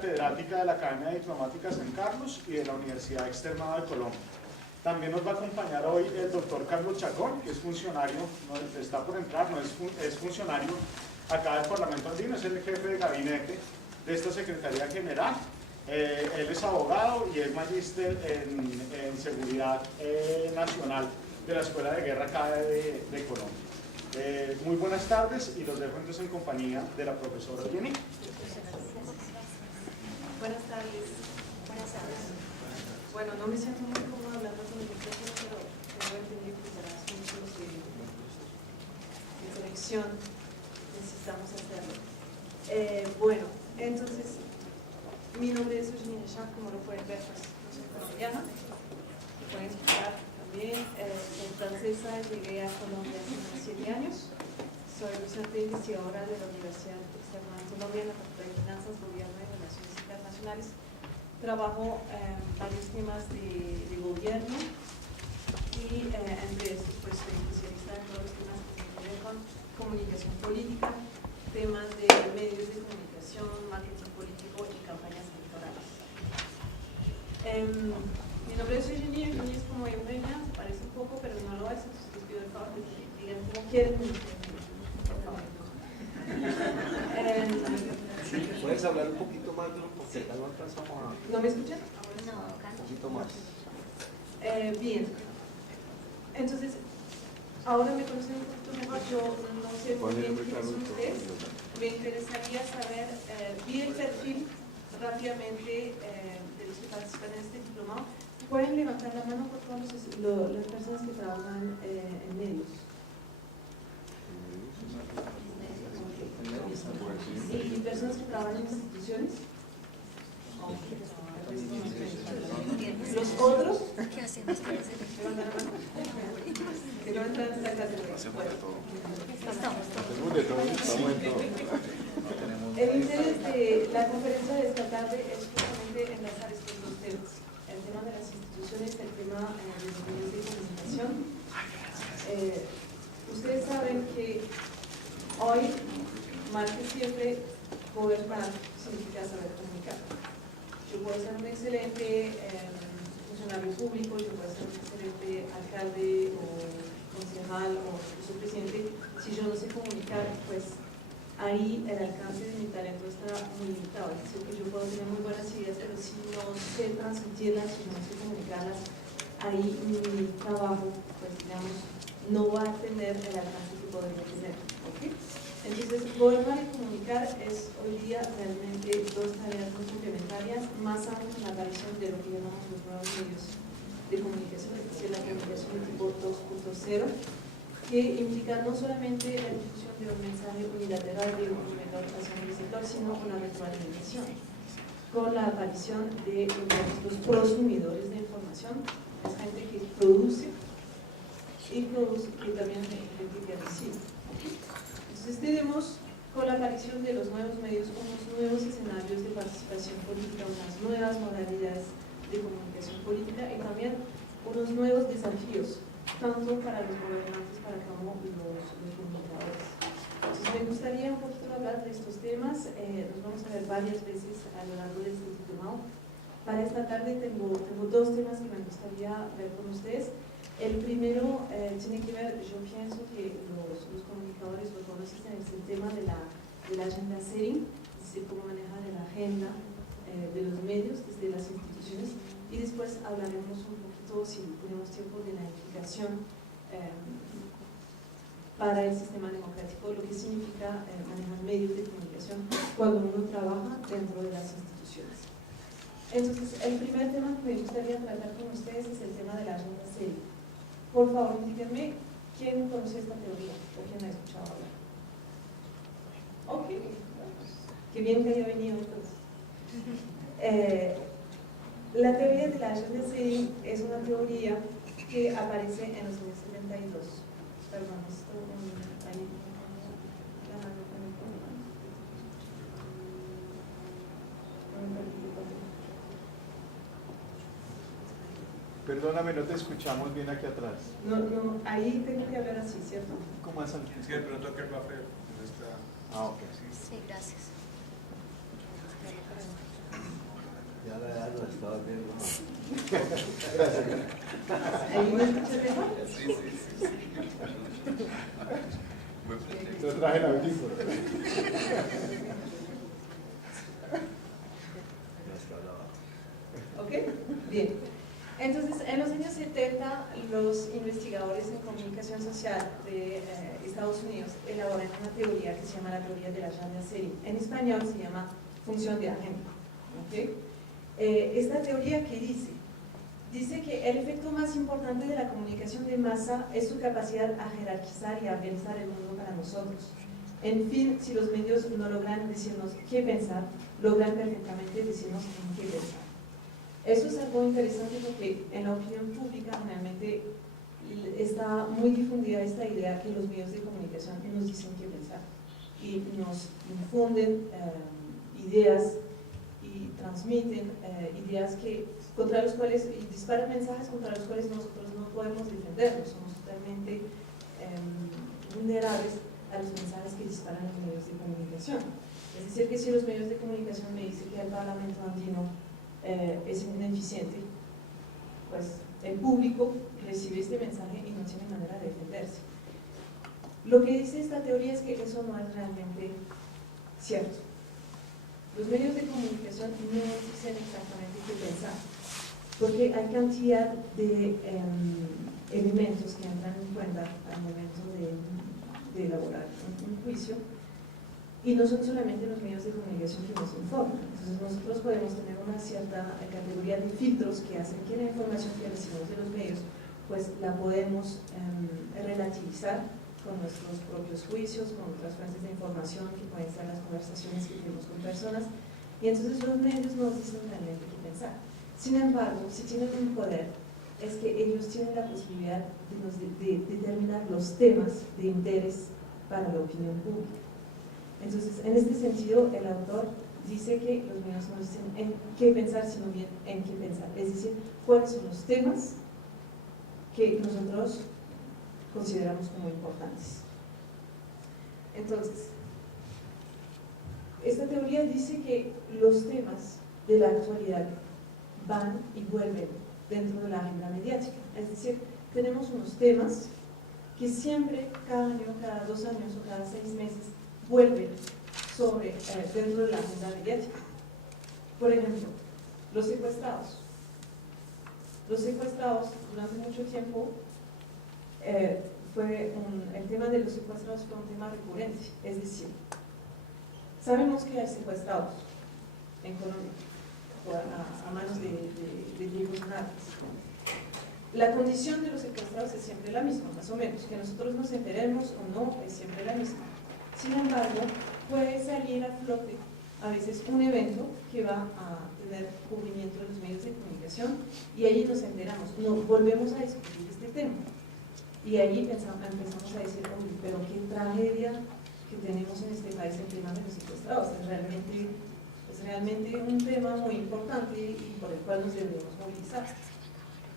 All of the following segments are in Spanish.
catedrática de la Academia de Diplomática San Carlos y de la Universidad Externada de Colombia. También nos va a acompañar hoy el doctor Carlos Chacón, que es funcionario, no está por entrar, es funcionario acá del Parlamento Andino, es el jefe de gabinete de esta Secretaría General. Él es abogado y es magíster en seguridad nacional de la Escuela de Guerra acá de Colombia. Muy buenas tardes y los dejo entonces en compañía de la profesora Jenny. Buenas tardes. Buenas tardes. Bueno, no me siento muy cómoda hablando con el micrófono, pero tengo entendido que para asuntos de conexión necesitamos hacerlo. Bueno, entonces, mi nombre es Eugenia Schack, como lo pueden ver, pues no soy colombiana, lo pueden escuchar también. Soy francesa, llegué a Colombia hace unos 7 años. Soy docente investigadora de la Universidad Externada de Colombia en la Facultad de Finanzas, Gobierno y Relaciones Internacionales. Trabajo en varios temas de gobierno y entre estos pues soy especialista en todos los temas que tienen que ver con comunicación política, temas de medios de comunicación, marketing político y campañas electorales. Mi nombre es Eugenia, Eugenia es como Eugenia, se parece un poco pero no lo es, entonces les pido el favor de que digan como quieren. ¿Puedes hablar un poquito más duro? Porque acá no alcanzamos a... ¿No me escuchan? No, un poquito más. Bien. Entonces, ahora me conocen un poquito mejor. Yo no sé muy bien quiénes son ustedes. Me interesaría saber, vi el perfil rápidamente de los que participan en este diplomado. ¿Pueden levantar la mano, por favor, las personas que trabajan en medios? ¿Y personas que trabajan en instituciones? ¿Los otros? ¿Qué hacen? Que no entran en esta clase. El interés de la conferencia de esta tarde es justamente enlazar estos dos temas. El tema de las instituciones, el tema de los medios de comunicación. Ustedes saben que hoy, más que siempre, gobernar significa saber comunicar. Yo puedo ser un excelente funcionario público, yo puedo ser un excelente alcalde o concejal o incluso presidente. Si yo no sé comunicar, pues ahí el alcance de mi talento está muy limitado. Es decir, que yo puedo tener muy buenas ideas, pero si no sé transmitirlas, si no sé comunicarlas, ahí mi trabajo, pues digamos, no va a tener el alcance que podría tener. ¿Okay? Entonces, gobernar y comunicar es hoy día realmente dos tareas muy complementarias, más aún con la aparición de lo que llamamos los nuevos medios de comunicación, es decir, la comunicación de tipo 2.0, que implica no solamente la difusión de un mensaje unilateral de un menor hacia un receptor, sino una retroalimentación, con la aparición de los prosumidores de información, es gente que produce y que también hay gente que recibe. Entonces tenemos con la aparición de los nuevos medios unos nuevos escenarios de participación política, unas nuevas modalidades de comunicación política y también unos nuevos desafíos, tanto para los gobernantes como los comunicadores. Entonces me gustaría un poquito hablar de estos temas, los vamos a ver varias veces a lo largo de este diplomado. Para esta tarde tengo dos temas que me gustaría ver con ustedes. El primero tiene que ver, yo pienso que los comunicadores lo conocen, es el tema de la agenda setting, es decir, cómo manejar la agenda de los medios desde las instituciones, y después hablaremos un poquito, si tenemos tiempo, de la implicación para el sistema democrático, lo que significa manejar medios de comunicación cuando uno trabaja dentro de las instituciones. Entonces, el primer tema que me gustaría tratar con ustedes es el tema de la agenda setting. Por favor, indíquenme quién conoce esta teoría o quién ha escuchado hablar. Ok, qué bien que haya venido entonces. La teoría de la agenda setting es una teoría que aparece en los años 72. Perdón, esto ahí. Perdóname, no te escuchamos bien aquí atrás. No, ahí tengo que hablar así, ¿cierto? ¿Cómo más? Sí, de pronto que el café está... Ah, ok. Sí, gracias. la estabas viendo. ¿Ahí me escuchas mejor? Sí. No traje el audífono. ¿Ok? Bien. Entonces, en los años 70, los investigadores en comunicación social de Estados Unidos elaboran una teoría que se llama la teoría de la agenda serie. En español se llama función de agenda. ¿Ok? Esta teoría, ¿qué dice? Dice que el efecto más importante de la comunicación de masa es su capacidad a jerarquizar y a organizar el mundo para nosotros. En fin, si los medios no logran decirnos qué pensar, logran perfectamente decirnos en qué pensar. Eso es algo interesante porque en la opinión pública realmente está muy difundida esta idea que los medios de comunicación nos dicen qué pensar y nos infunden ideas y transmiten ideas contra los cuales, y disparan mensajes contra los cuales nosotros no podemos defendernos, somos totalmente vulnerables a los mensajes que disparan los medios de comunicación. Es decir, que si los medios de comunicación me dicen que el Parlamento andino es ineficiente, pues el público recibe este mensaje y no tiene manera de defenderse. Lo que dice esta teoría es que eso no es realmente cierto. Los medios de comunicación no dicen exactamente qué pensar, porque hay cantidad de elementos que entran en cuenta al momento de elaborar un juicio, y no son solamente los medios de comunicación que nos informan. Entonces nosotros podemos tener una cierta categoría de filtros que hacen que la información que recibimos de los medios pues la podemos relativizar con nuestros propios juicios, con otras fuentes de información que pueden ser las conversaciones que tenemos con personas, y entonces los medios nos dicen realmente qué pensar. Sin embargo, si tienen un poder, es que ellos tienen la posibilidad de determinar los temas de interés para la opinión pública. Entonces, en este sentido, el autor dice que los medios no dicen en qué pensar, sino bien en qué pensar. Es decir, cuáles son los temas que nosotros consideramos como importantes. Entonces, esta teoría dice que los temas de la actualidad van y vuelven dentro de la agenda mediática. Es decir, tenemos unos temas que siempre, cada año, cada 2 años o cada 6 meses, vuelven dentro de la agenda mediática. Por ejemplo, los secuestrados. Los secuestrados durante mucho tiempo el tema de los secuestrados fue un tema recurrente. Es decir, sabemos que hay secuestrados en Colombia a manos de grupos narcos. La condición de los secuestrados es siempre la misma, más o menos, que nosotros nos enteremos o no, es siempre la misma. Sin embargo, puede salir a flote a veces un evento que va a tener cubrimiento de los medios de comunicación y allí nos enteramos, volvemos a discutir este tema y allí empezamos a decir, uy, pero qué tragedia que tenemos en este país el tema de los secuestrados, es realmente un tema muy importante y por el cual nos deberíamos movilizar.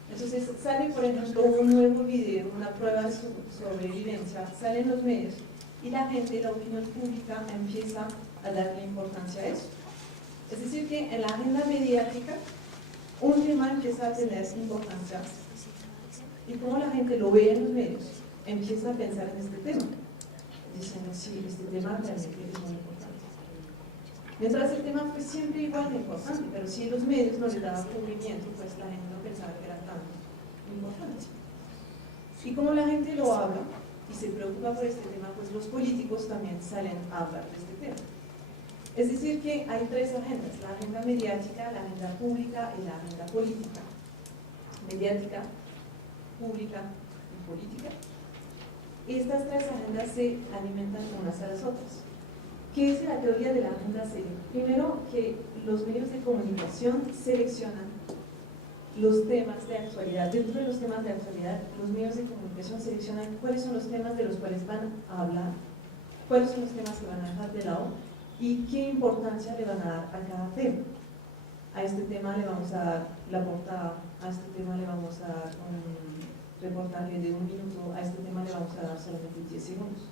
Entonces sale, por ejemplo, un nuevo video, una prueba de sobrevivencia, sale en los medios y la gente, la opinión pública empieza a darle importancia a eso. Es decir que en la agenda mediática un tema empieza a tener importancia y como la gente lo ve en los medios, empieza a pensar en este tema, diciendo, sí, este tema realmente es muy importante. Mientras el tema fue siempre igual de importante, pero si los medios no le daban cubrimiento, pues la gente no pensaba que era tan importante. Y como la gente lo habla y se preocupa por este tema, pues los políticos también salen a hablar de este tema. Es decir que hay 3 agendas, la agenda mediática, la agenda pública y la agenda política. Mediática, pública y política. Y estas 3 agendas se alimentan unas a las otras. ¿Qué es la teoría de la agenda serie? Primero, que los medios de comunicación seleccionan los temas de actualidad. Dentro de los temas de actualidad, los medios de comunicación seleccionan cuáles son los temas de los cuales van a hablar, cuáles son los temas que van a dejar de lado y qué importancia le van a dar a cada tema. A este tema le vamos a dar la portada, a este tema le vamos a dar un reportaje de 1 minuto, a este tema le vamos a dar solamente 10 segundos.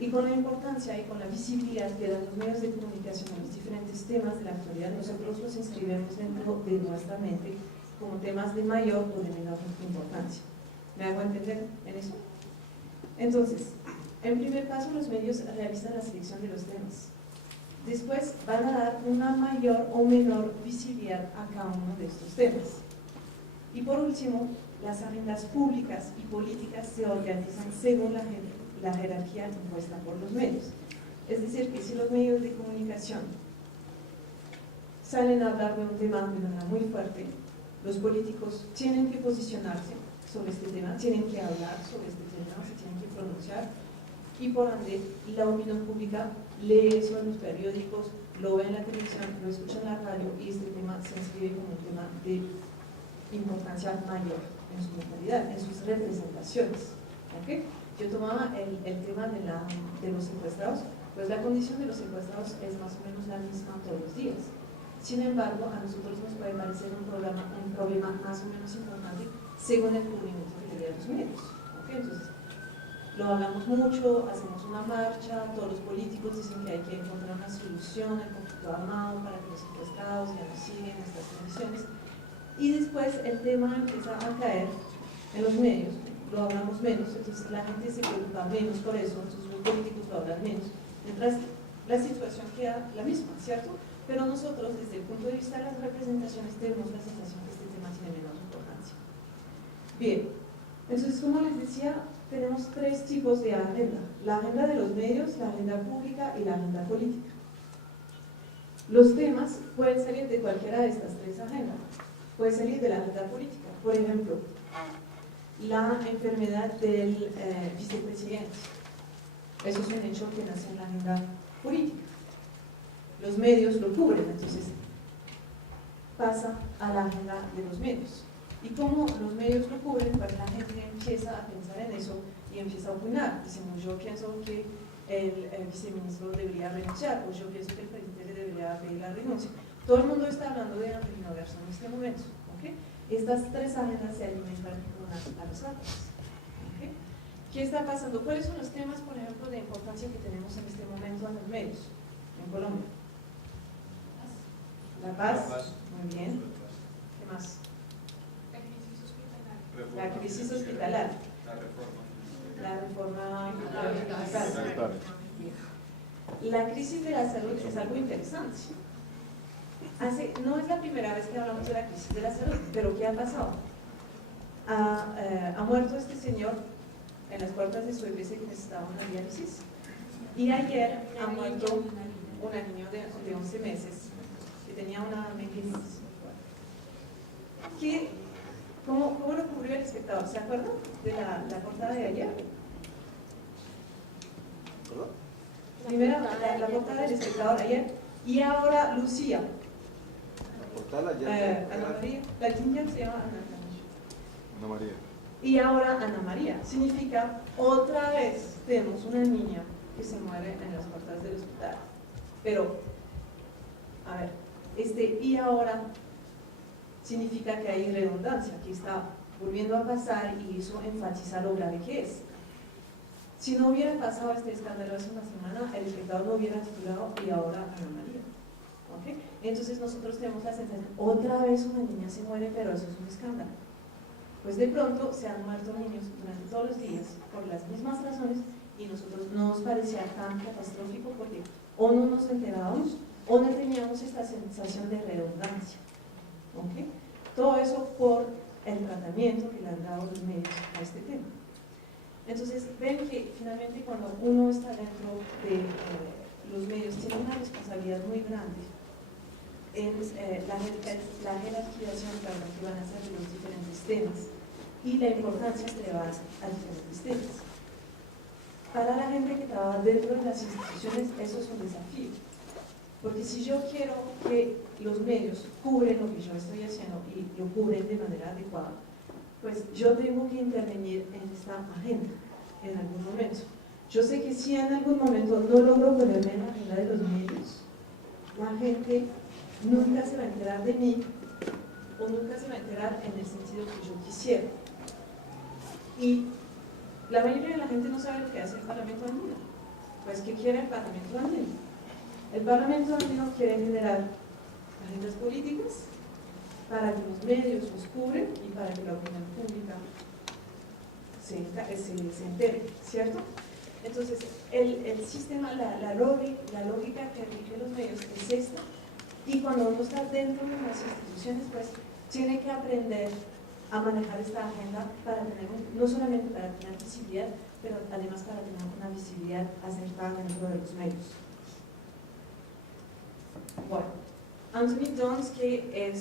y con la importancia y con la visibilidad que dan los medios de comunicación a los diferentes temas de la actualidad, nosotros los inscribimos dentro de nuestra mente como temas de mayor o de menor importancia. ¿Me hago entender en eso? Entonces, en primer paso, los medios realizan la selección de los temas. Después van a dar una mayor o menor visibilidad a cada uno de estos temas. Y por último, las agendas públicas y políticas se organizan según la jerarquía impuesta por los medios. Es decir, que si los medios de comunicación salen a hablar de un tema de manera muy fuerte, los políticos tienen que posicionarse sobre este tema, tienen que hablar sobre este tema, se tienen que pronunciar, y por ende la opinión pública lee eso en los periódicos, lo ve en la televisión, lo escucha en la radio, y este tema se inscribe como un tema de importancia mayor en su mentalidad, en sus representaciones. ¿Okay? Yo tomaba el tema de los secuestrados, pues la condición de los secuestrados es más o menos la misma todos los días. Sin embargo, a nosotros nos puede parecer un problema más o menos importante según el cubrimiento que le dé a los medios. ¿Okay? Entonces, lo hablamos mucho, hacemos una marcha, todos los políticos dicen que hay que encontrar una solución al conflicto armado para que los secuestrados ya no sigan en estas condiciones. Y después el tema empieza a caer en los medios, lo hablamos menos, entonces la gente se preocupa menos por eso, entonces los políticos lo hablan menos, mientras la situación queda la misma, ¿cierto? Pero nosotros, desde el punto de vista de las representaciones, tenemos la sensación que este tema tiene menos importancia. Bien, entonces, como les decía, tenemos tres tipos de agenda: la agenda de los medios, la agenda pública y la agenda política. Los temas pueden salir de cualquiera de estas tres agendas. Puede salir de la agenda política, por ejemplo, la enfermedad del vicepresidente. Eso es un hecho que nace en la agenda política. Los medios lo cubren, entonces pasa a la agenda de los medios. Y como los medios lo cubren, pues la gente empieza a pensar en eso y empieza a opinar. Dicemos, yo pienso que el viceministro debería renunciar, o yo pienso que el presidente debería pedir la renuncia. Todo el mundo está hablando de Angelino Garzón en este momento. ¿Okay? Estas tres agendas se alimentan unas a las otras. ¿Okay? ¿Qué está pasando? ¿Cuáles son los temas, por ejemplo, de importancia que tenemos en este momento en los medios en Colombia? La paz. Muy bien. ¿Qué más? La crisis hospitalaria. La reforma hospitalaria. La crisis de la salud es algo interesante. No es la primera vez que hablamos de la crisis de la salud, pero ¿qué ha pasado? Ha muerto este señor en las puertas de su EPS que necesitaba una diálisis, y ayer ha muerto una niña de 11 meses que tenía una meningitis. ¿Cómo lo cubrió el espectador? ¿Se acuerdan de la portada de ayer? Primero la portada del espectador ayer, y ahora Lucía. Ana María, la niña se llama Ana María. Y ahora Ana María. Significa, otra vez tenemos una niña que se muere en las puertas del hospital. Pero, a ver, y ahora significa que hay redundancia, que está volviendo a pasar, y eso enfatiza lo grave que es. Si no hubiera pasado este escándalo hace una semana, el espectador no hubiera titulado "y ahora Ana María". ¿Okay? Entonces nosotros tenemos la sensación, otra vez una niña se muere, pero eso es un escándalo. Pues de pronto se han muerto niños durante todos los días por las mismas razones, y nosotros no nos parecía tan catastrófico porque o no nos enterábamos o no teníamos esta sensación de redundancia. ¿Okay? Todo eso por el tratamiento que le han dado los medios a este tema. Entonces ven que finalmente cuando uno está dentro de los medios tiene una responsabilidad muy grande en la jerarquización que van a hacer de los diferentes temas y la importancia que le va a diferentes temas. Para la gente que trabaja dentro de las instituciones, eso es un desafío, porque si yo quiero que los medios cubren lo que yo estoy haciendo y lo cubren de manera adecuada, pues yo tengo que intervenir en esta agenda en algún momento. Yo sé que si en algún momento no logro ponerme en la agenda de los medios, la gente nunca se va a enterar de mí, o nunca se va a enterar en el sentido que yo quisiera. Y la mayoría de la gente no sabe lo que hace el Parlamento andino. Pues, ¿qué quiere el Parlamento andino? El Parlamento andino quiere generar agendas políticas para que los medios los cubren y para que la opinión pública se entere, ¿cierto? Entonces, el sistema, la lógica que rige los medios es esta, y cuando uno está dentro de las instituciones, pues tiene que aprender a manejar esta agenda para tener, no solamente para tener visibilidad, pero además para tener una visibilidad asentada dentro de los medios. Bueno, Anthony Jones, que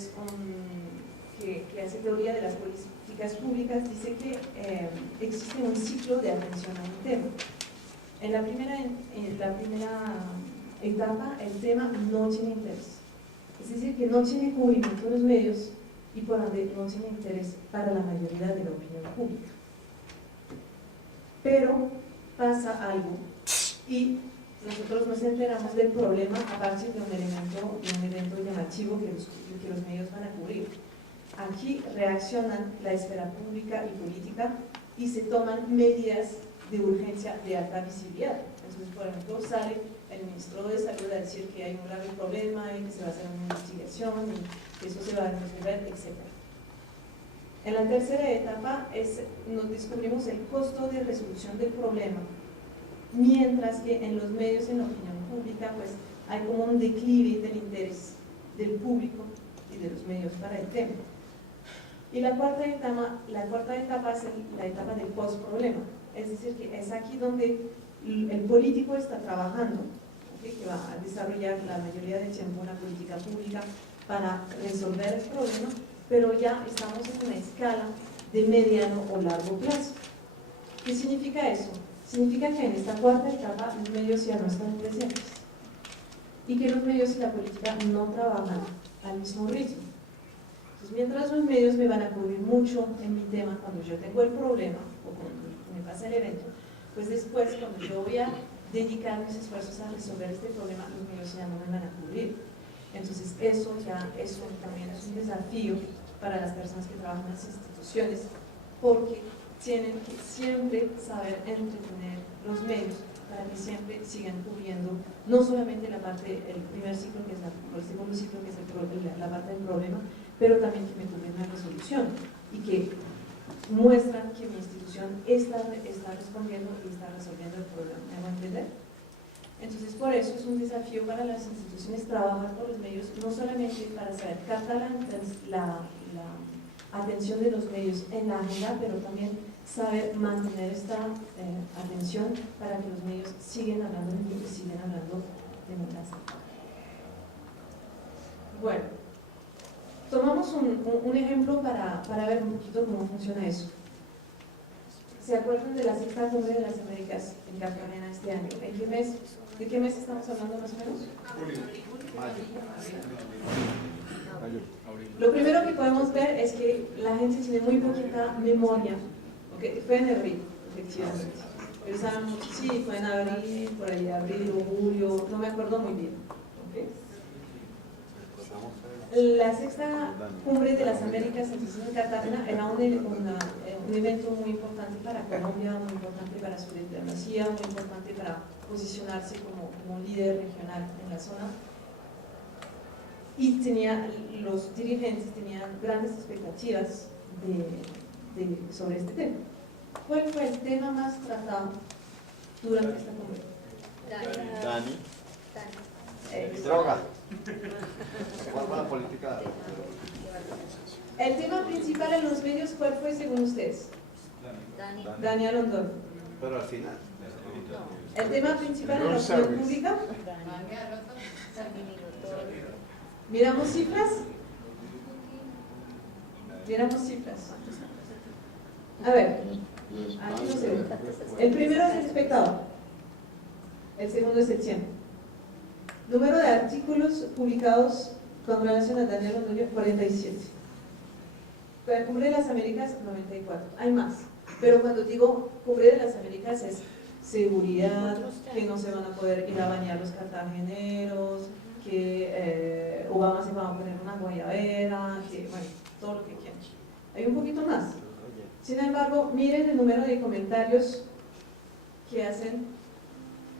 hace teoría de las políticas públicas, dice que existe un ciclo de atención a un tema. En la primera etapa, el tema no tiene interés. Es decir, que no tiene cubrimiento en los medios y por ende no tiene interés para la mayoría de la opinión pública. Pero pasa algo y nosotros nos enteramos del problema a partir de un evento llamativo que los medios van a cubrir. Aquí reaccionan la esfera pública y política y se toman medidas de urgencia de alta visibilidad. Entonces, por ejemplo, sale el ministro de Salud a decir que hay un grave problema y que se va a hacer una investigación y que eso se va a resolver, etc. En la tercera etapa nos descubrimos el costo de resolución del problema, mientras que en los medios, en la opinión pública, pues hay como un declive del interés del público y de los medios para el tema. Y la cuarta etapa es la etapa del post-problema, es decir, que es aquí donde el político está trabajando, ¿okay?, que va a desarrollar la mayoría del tiempo una política pública para resolver el problema, pero ya estamos en una escala de mediano o largo plazo. ¿Qué significa eso? Significa que en esta cuarta etapa los medios ya no están presentes y que los medios y la política no trabajan al mismo ritmo. Entonces, mientras los medios me van a cubrir mucho en mi tema cuando yo tengo el problema o cuando me pasa el evento, pues después, cuando yo voy a dedicar mis esfuerzos a resolver este problema, los medios ya no me van a cubrir. Entonces, eso también es un desafío para las personas que trabajan en las instituciones, porque tienen que siempre saber entretener los medios para que siempre sigan cubriendo no solamente el primer ciclo, que es el segundo ciclo, que es la parte del problema, pero también que me cubren la resolución y que muestran que mi institución está respondiendo y está resolviendo el problema. ¿Me hago entender? Entonces, por eso es un desafío para las instituciones trabajar con los medios, no solamente para saber captar la atención de los medios en la agenda, pero también saber mantener esta atención para que los medios sigan hablando de mí y sigan hablando de mi casa. Bueno, tomamos un ejemplo para ver un poquito cómo funciona eso. ¿Se acuerdan de la sexta cumbre de las Américas en Cartagena este año? ¿De qué mes estamos hablando más o menos? Lo primero que podemos ver es que la gente tiene muy poquita memoria. Okay, fue en el Río, efectivamente. Pero saben mucho, sí, fue en abril, por ahí abril o julio, no me acuerdo muy bien. Okay. La sexta cumbre de las Américas entonces en Cartagena era un evento muy importante para Colombia, muy importante para su diplomacia, muy importante para posicionarse como líder regional en la zona. Y los dirigentes tenían grandes expectativas sobre este tema. ¿Cuál fue el tema más tratado durante esta cumbre? Dani. Droga. ¿Cuál fue la política? El tema principal en los medios, ¿cuál fue según ustedes? Dani Alondón. Pero al final. El tema principal en la opinión pública. ¿Miramos cifras? Miramos cifras. A ver, aquí no se ve. El primero es el espectador. El segundo es el tiempo. Número de artículos publicados con relación a Daniel Londoño, 47. Para Cumbre de las Américas, 94. Hay más. Pero cuando digo Cumbre de las Américas es seguridad, que no se van a poder ir a bañar los cartageneros, que Obama se va a poner una guayabera, que, bueno, todo lo que quieran. Hay un poquito más. Sin embargo, miren el número de comentarios que hacen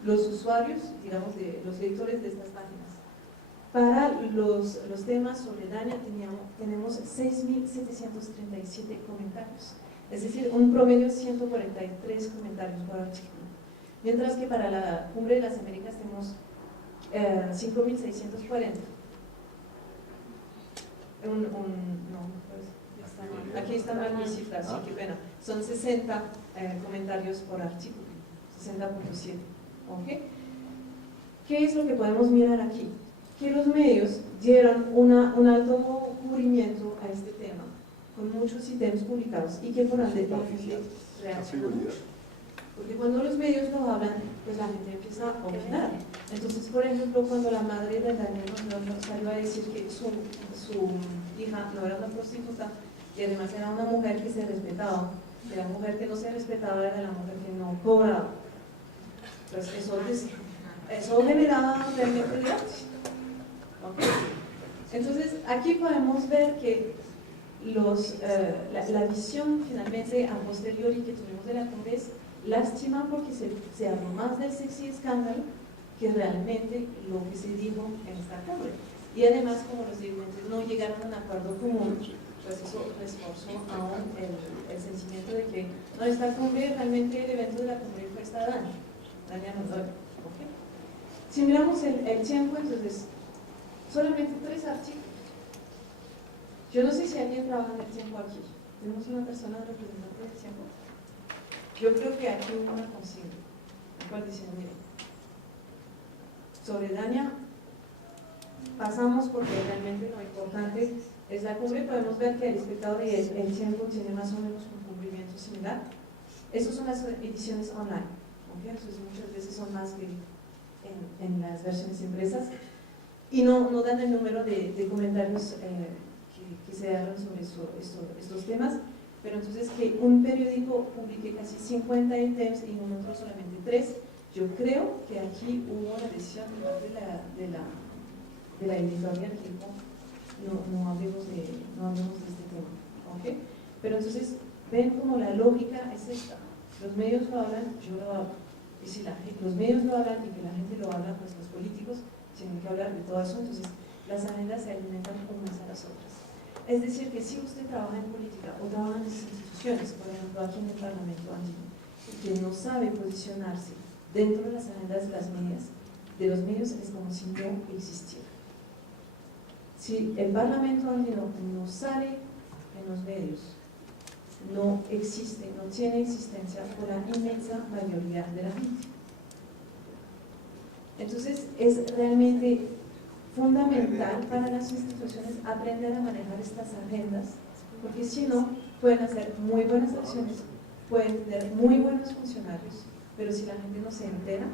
los usuarios, digamos, de los lectores de estas páginas. Para los temas sobre Dania tenemos 6.737 comentarios, es decir, un promedio de 143 comentarios por artículo. Mientras que para la Cumbre de las Américas tenemos 5.640. Aquí están mal mis cifras, sí, qué pena. Son 60 comentarios por artículo, 60.7. ¿Okay? ¿Qué es lo que podemos mirar aquí? Que los medios dieron un alto cubrimiento a este tema, con muchos ítems publicados y que por ende la gente reacciona mucho. Porque cuando los medios no hablan, pues la gente empieza a opinar. Entonces, por ejemplo, cuando la madre de Daniel salió a decir que su hija no era una prostituta y además era una mujer que se respetaba, y la mujer que no se respetaba era la mujer que no cobraba, pues eso generaba realmente debate. ¿Okay? Entonces, aquí podemos ver que la visión finalmente a posteriori que tuvimos de la cumbre es lástima porque se habló más del sexy escándalo que realmente lo que se dijo en esta cumbre. Y además, como los dirigentes no llegaron a un acuerdo común, pues eso reforzó aún el sentimiento de que no, esta cumbre, realmente el evento de la cumbre fue esta Dania no doy. ¿Okay? Si miramos el tiempo, entonces, solamente 3 artículos. Yo no sé si alguien trabaja en el tiempo aquí. ¿Tenemos una persona representante del tiempo? Yo creo que aquí hubo una consigna, la cual dice, miren, sobre Dania pasamos porque realmente lo importante es la cumbre. Podemos ver que el espectador y el tiempo tiene más o menos un cubrimiento similar. Esas son las ediciones online, ¿okay? Entonces muchas veces son más que en las versiones impresas y no dan el número de comentarios que se hagan sobre estos temas. Pero entonces que un periódico publique casi 50 ítems y un otro solamente 3, yo creo que aquí hubo una decisión de parte de la editorial que dijo no hablemos de este tema. ¿Okay? Pero entonces ven como la lógica es esta: los medios lo hablan, yo lo hablo, y si los medios lo hablan y que la gente lo habla, pues los políticos tienen que hablar de todo eso. Entonces las agendas se alimentan unas a las otras. Es decir, que si usted trabaja en política o trabaja en las instituciones, por ejemplo aquí en el Parlamento andino, que no sabe posicionarse dentro de las agendas de los medios, es como si no existiera. Si el Parlamento andino no sale en los medios, no existe, no tiene existencia por la inmensa mayoría de la gente. Entonces es realmente fundamental para las instituciones aprender a manejar estas agendas, porque si no, pueden hacer muy buenas acciones, pueden tener muy buenos funcionarios, pero si la gente no se entera,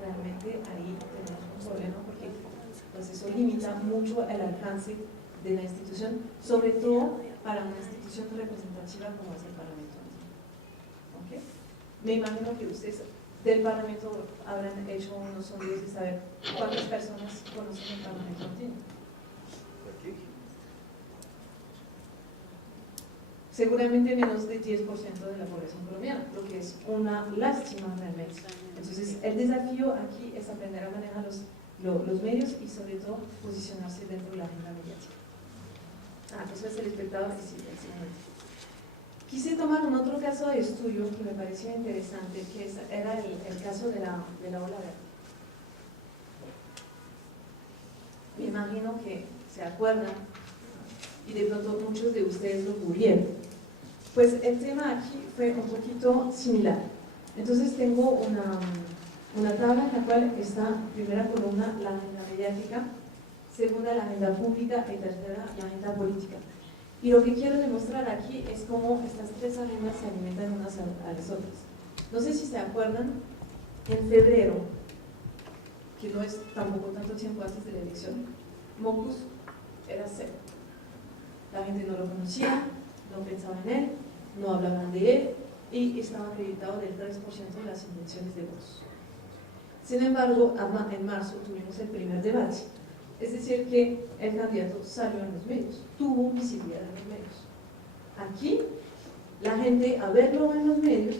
realmente ahí tenemos un problema, porque pues eso limita mucho el alcance de la institución, sobre todo para una institución representativa como es el Parlamento. ¿Okay? Me imagino que ustedes del Parlamento habrán hecho unos sondeos de saber cuántas personas conocen el Parlamento andino. Seguramente menos de 10% de la población colombiana, lo que es una lástima realmente. Entonces el desafío aquí es aprender a manejar los medios y sobre todo posicionarse dentro de la agenda mediática. Eso es el espectador y sí, el siguiente. Quise tomar un otro caso de estudio que me parecía interesante, que era el caso de la ola verde. Me imagino que se acuerdan y de pronto muchos de ustedes lo cubrieron. Pues el tema aquí fue un poquito similar. Entonces tengo una tabla en la cual está, primera columna, la agenda mediática, segunda, la agenda pública y tercera, la agenda política. Y lo que quiero demostrar aquí es cómo estas 3 agendas se alimentan unas a las otras. No sé si se acuerdan, en febrero, que no es tampoco tanto tiempo antes de la elección, Mocus era cero. La gente no lo conocía, no pensaba en él, no hablaban de él y estaba acreditado del 3% de las intenciones de votos. Sin embargo, en marzo tuvimos el primer debate. Es decir, que el candidato salió en los medios, tuvo visibilidad en los medios. Aquí, la gente, a verlo en los medios,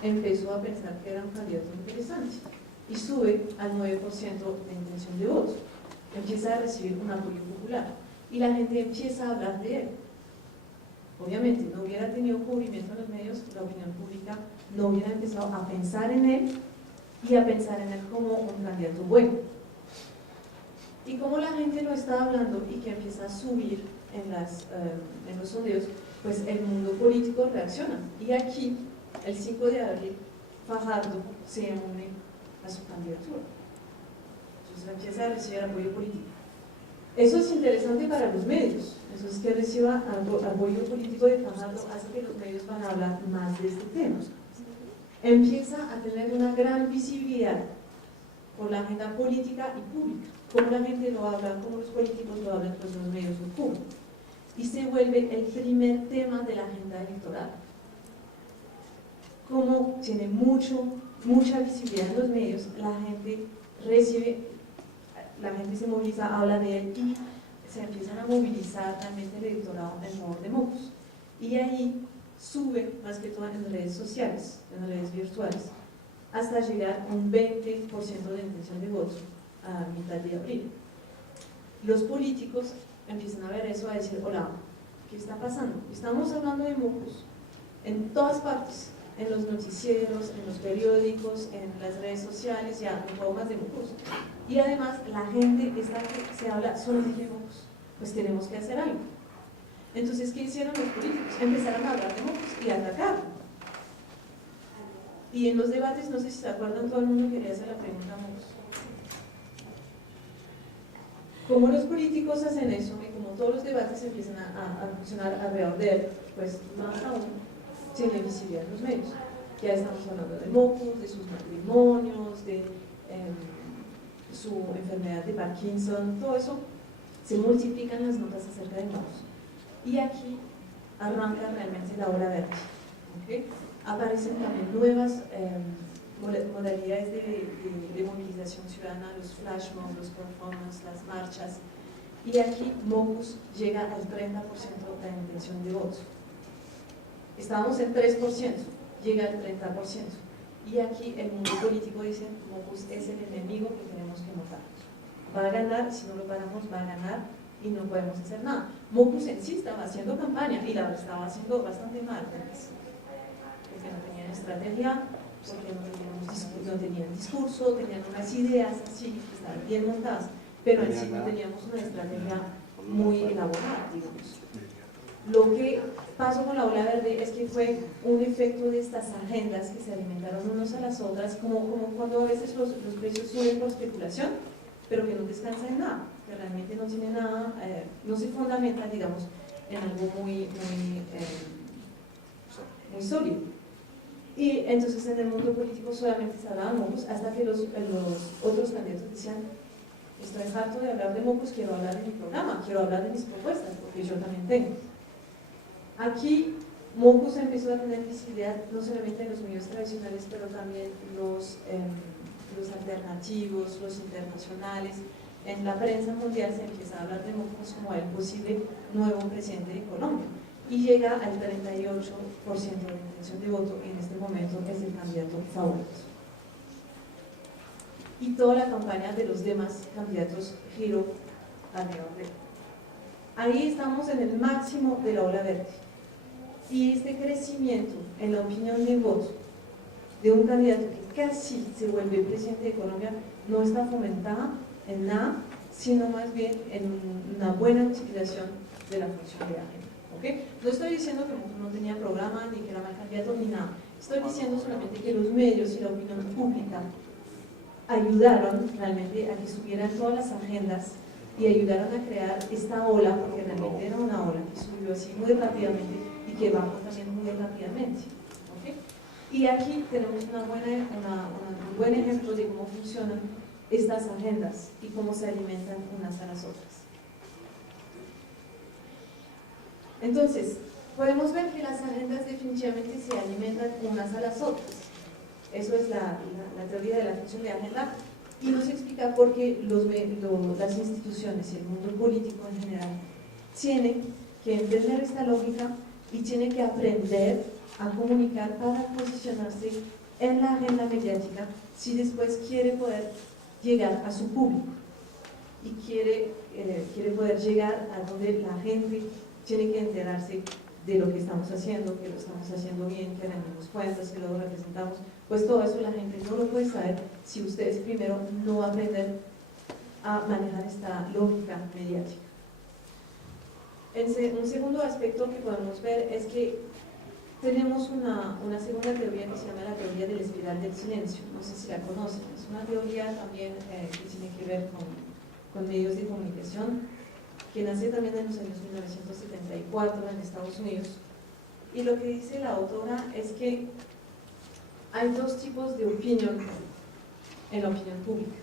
empezó a pensar que era un candidato interesante. y sube al 9% de intención de voto. Empieza a recibir un apoyo popular y la gente empieza a hablar de él. Obviamente, no hubiera tenido cubrimiento en los medios, la opinión pública no hubiera empezado a pensar en él y a pensar en él como un candidato bueno. Y como la gente lo está hablando y que empieza a subir en los sondeos, pues el mundo político reacciona. Y aquí, el 5 de abril, Fajardo se une a su candidatura. Entonces empieza a recibir apoyo político. Eso es interesante para los medios. Eso es que reciba apoyo político de Fajardo hace que los medios van a hablar más de este tema. Empieza a tener una gran visibilidad por la agenda política y pública. Cómo la gente lo habla, cómo los políticos lo hablan, pues los medios lo cubren. Y se vuelve el primer tema de la agenda electoral. Como tiene mucha visibilidad en los medios, la gente se moviliza, habla de él y se empiezan a movilizar realmente el electorado en favor de Mocus. Y ahí sube, más que todo en redes sociales, en redes virtuales, hasta llegar a un 20% de intención de voto a mitad de abril. Los políticos empiezan a ver eso, a decir, hola, ¿qué está pasando? Estamos hablando de Mocus en todas partes, en los noticieros, en los periódicos, en las redes sociales, ya un poco más de Mocus. Y además la gente se habla solamente de Mocus, pues tenemos que hacer algo. Entonces, ¿qué hicieron los políticos? Empezaron a hablar de Mocus y a atacarlo. Y en los debates, no sé si se acuerdan, todo el mundo quería hacer la pregunta a Mocus. Como los políticos hacen eso y como todos los debates empiezan a funcionar alrededor de él, pues más aún tiene visibilidad en los medios. Ya estamos hablando de Mocus, de sus matrimonios, de su enfermedad de Parkinson, todo eso, se multiplican las notas acerca de Mocus. Y aquí arranca realmente la ola verde. ¿Okay? Aparecen también nuevas modalidades de movilización ciudadana, los flash mobs, los performance, las marchas, y aquí Mocus llega al 30% de la intención de voto. Estábamos en 3%, llega al 30%, y aquí el mundo político dice, Mocus es el enemigo que tenemos que matar. Va a ganar, si no lo paramos va a ganar, y no podemos hacer nada. Mocus en sí estaba haciendo campaña, y la estaba haciendo bastante mal, porque no tenían estrategia, porque no tenían discurso, tenían unas ideas así, que estaban bien montadas, pero en sí no teníamos una estrategia muy elaborada, digamos. Lo que pasó con la ola verde es que fue un efecto de estas agendas que se alimentaron unos a las otras, como cuando a veces los precios suben por especulación, pero que no descansa en nada, que realmente no tiene nada, no se fundamenta, digamos, en algo muy sólido. Y entonces en el mundo político solamente se hablaba de Mocus hasta que los otros candidatos decían, estoy harto de hablar de Mocus, quiero hablar de mi programa, quiero hablar de mis propuestas, porque yo también tengo. Aquí Mocus empezó a tener visibilidad no solamente en los medios tradicionales, pero también los alternativos, los internacionales. En la prensa mundial se empieza a hablar de Mocus como el posible nuevo presidente de Colombia. Y llega al 38% de intención de voto, y en este momento es el candidato favorito. Y toda la campaña de los demás candidatos giró alrededor de él. Ahí estamos en el máximo de la ola verde. Y este crecimiento en la opinión de voto de un candidato que casi se vuelve presidente de Colombia no está fomentada en nada, sino más bien en una buena utilización de la función de agenda. ¿Okay? No estoy diciendo que no tenía programa, ni que era mal candidato, ni nada. Estoy diciendo solamente que los medios y la opinión pública ayudaron realmente a que subieran todas las agendas y ayudaron a crear esta ola, porque realmente era una ola que subió así muy rápidamente y que bajó también muy rápidamente. ¿Okay? Y aquí tenemos un buen ejemplo de cómo funcionan estas agendas y cómo se alimentan unas a las otras. Entonces, podemos ver que las agendas definitivamente se alimentan unas a las otras. Eso es la teoría de la función de agenda, y nos explica por qué las instituciones y el mundo político en general tienen que entender esta lógica y tienen que aprender a comunicar para posicionarse en la agenda mediática si después quiere poder llegar a su público y quiere poder llegar a donde la gente tiene que enterarse de lo que estamos haciendo, que lo estamos haciendo bien, que rendimos cuentas, que lo representamos, pues todo eso la gente no lo puede saber si ustedes primero no aprenden a manejar esta lógica mediática. Un segundo aspecto que podemos ver es que tenemos una segunda teoría que se llama la teoría de la espiral del silencio. No sé si la conocen, es una teoría también que tiene que ver con medios de comunicación, que nace también en los años 1974 en Estados Unidos. Y lo que dice la autora es que hay dos tipos de opinión en la opinión pública.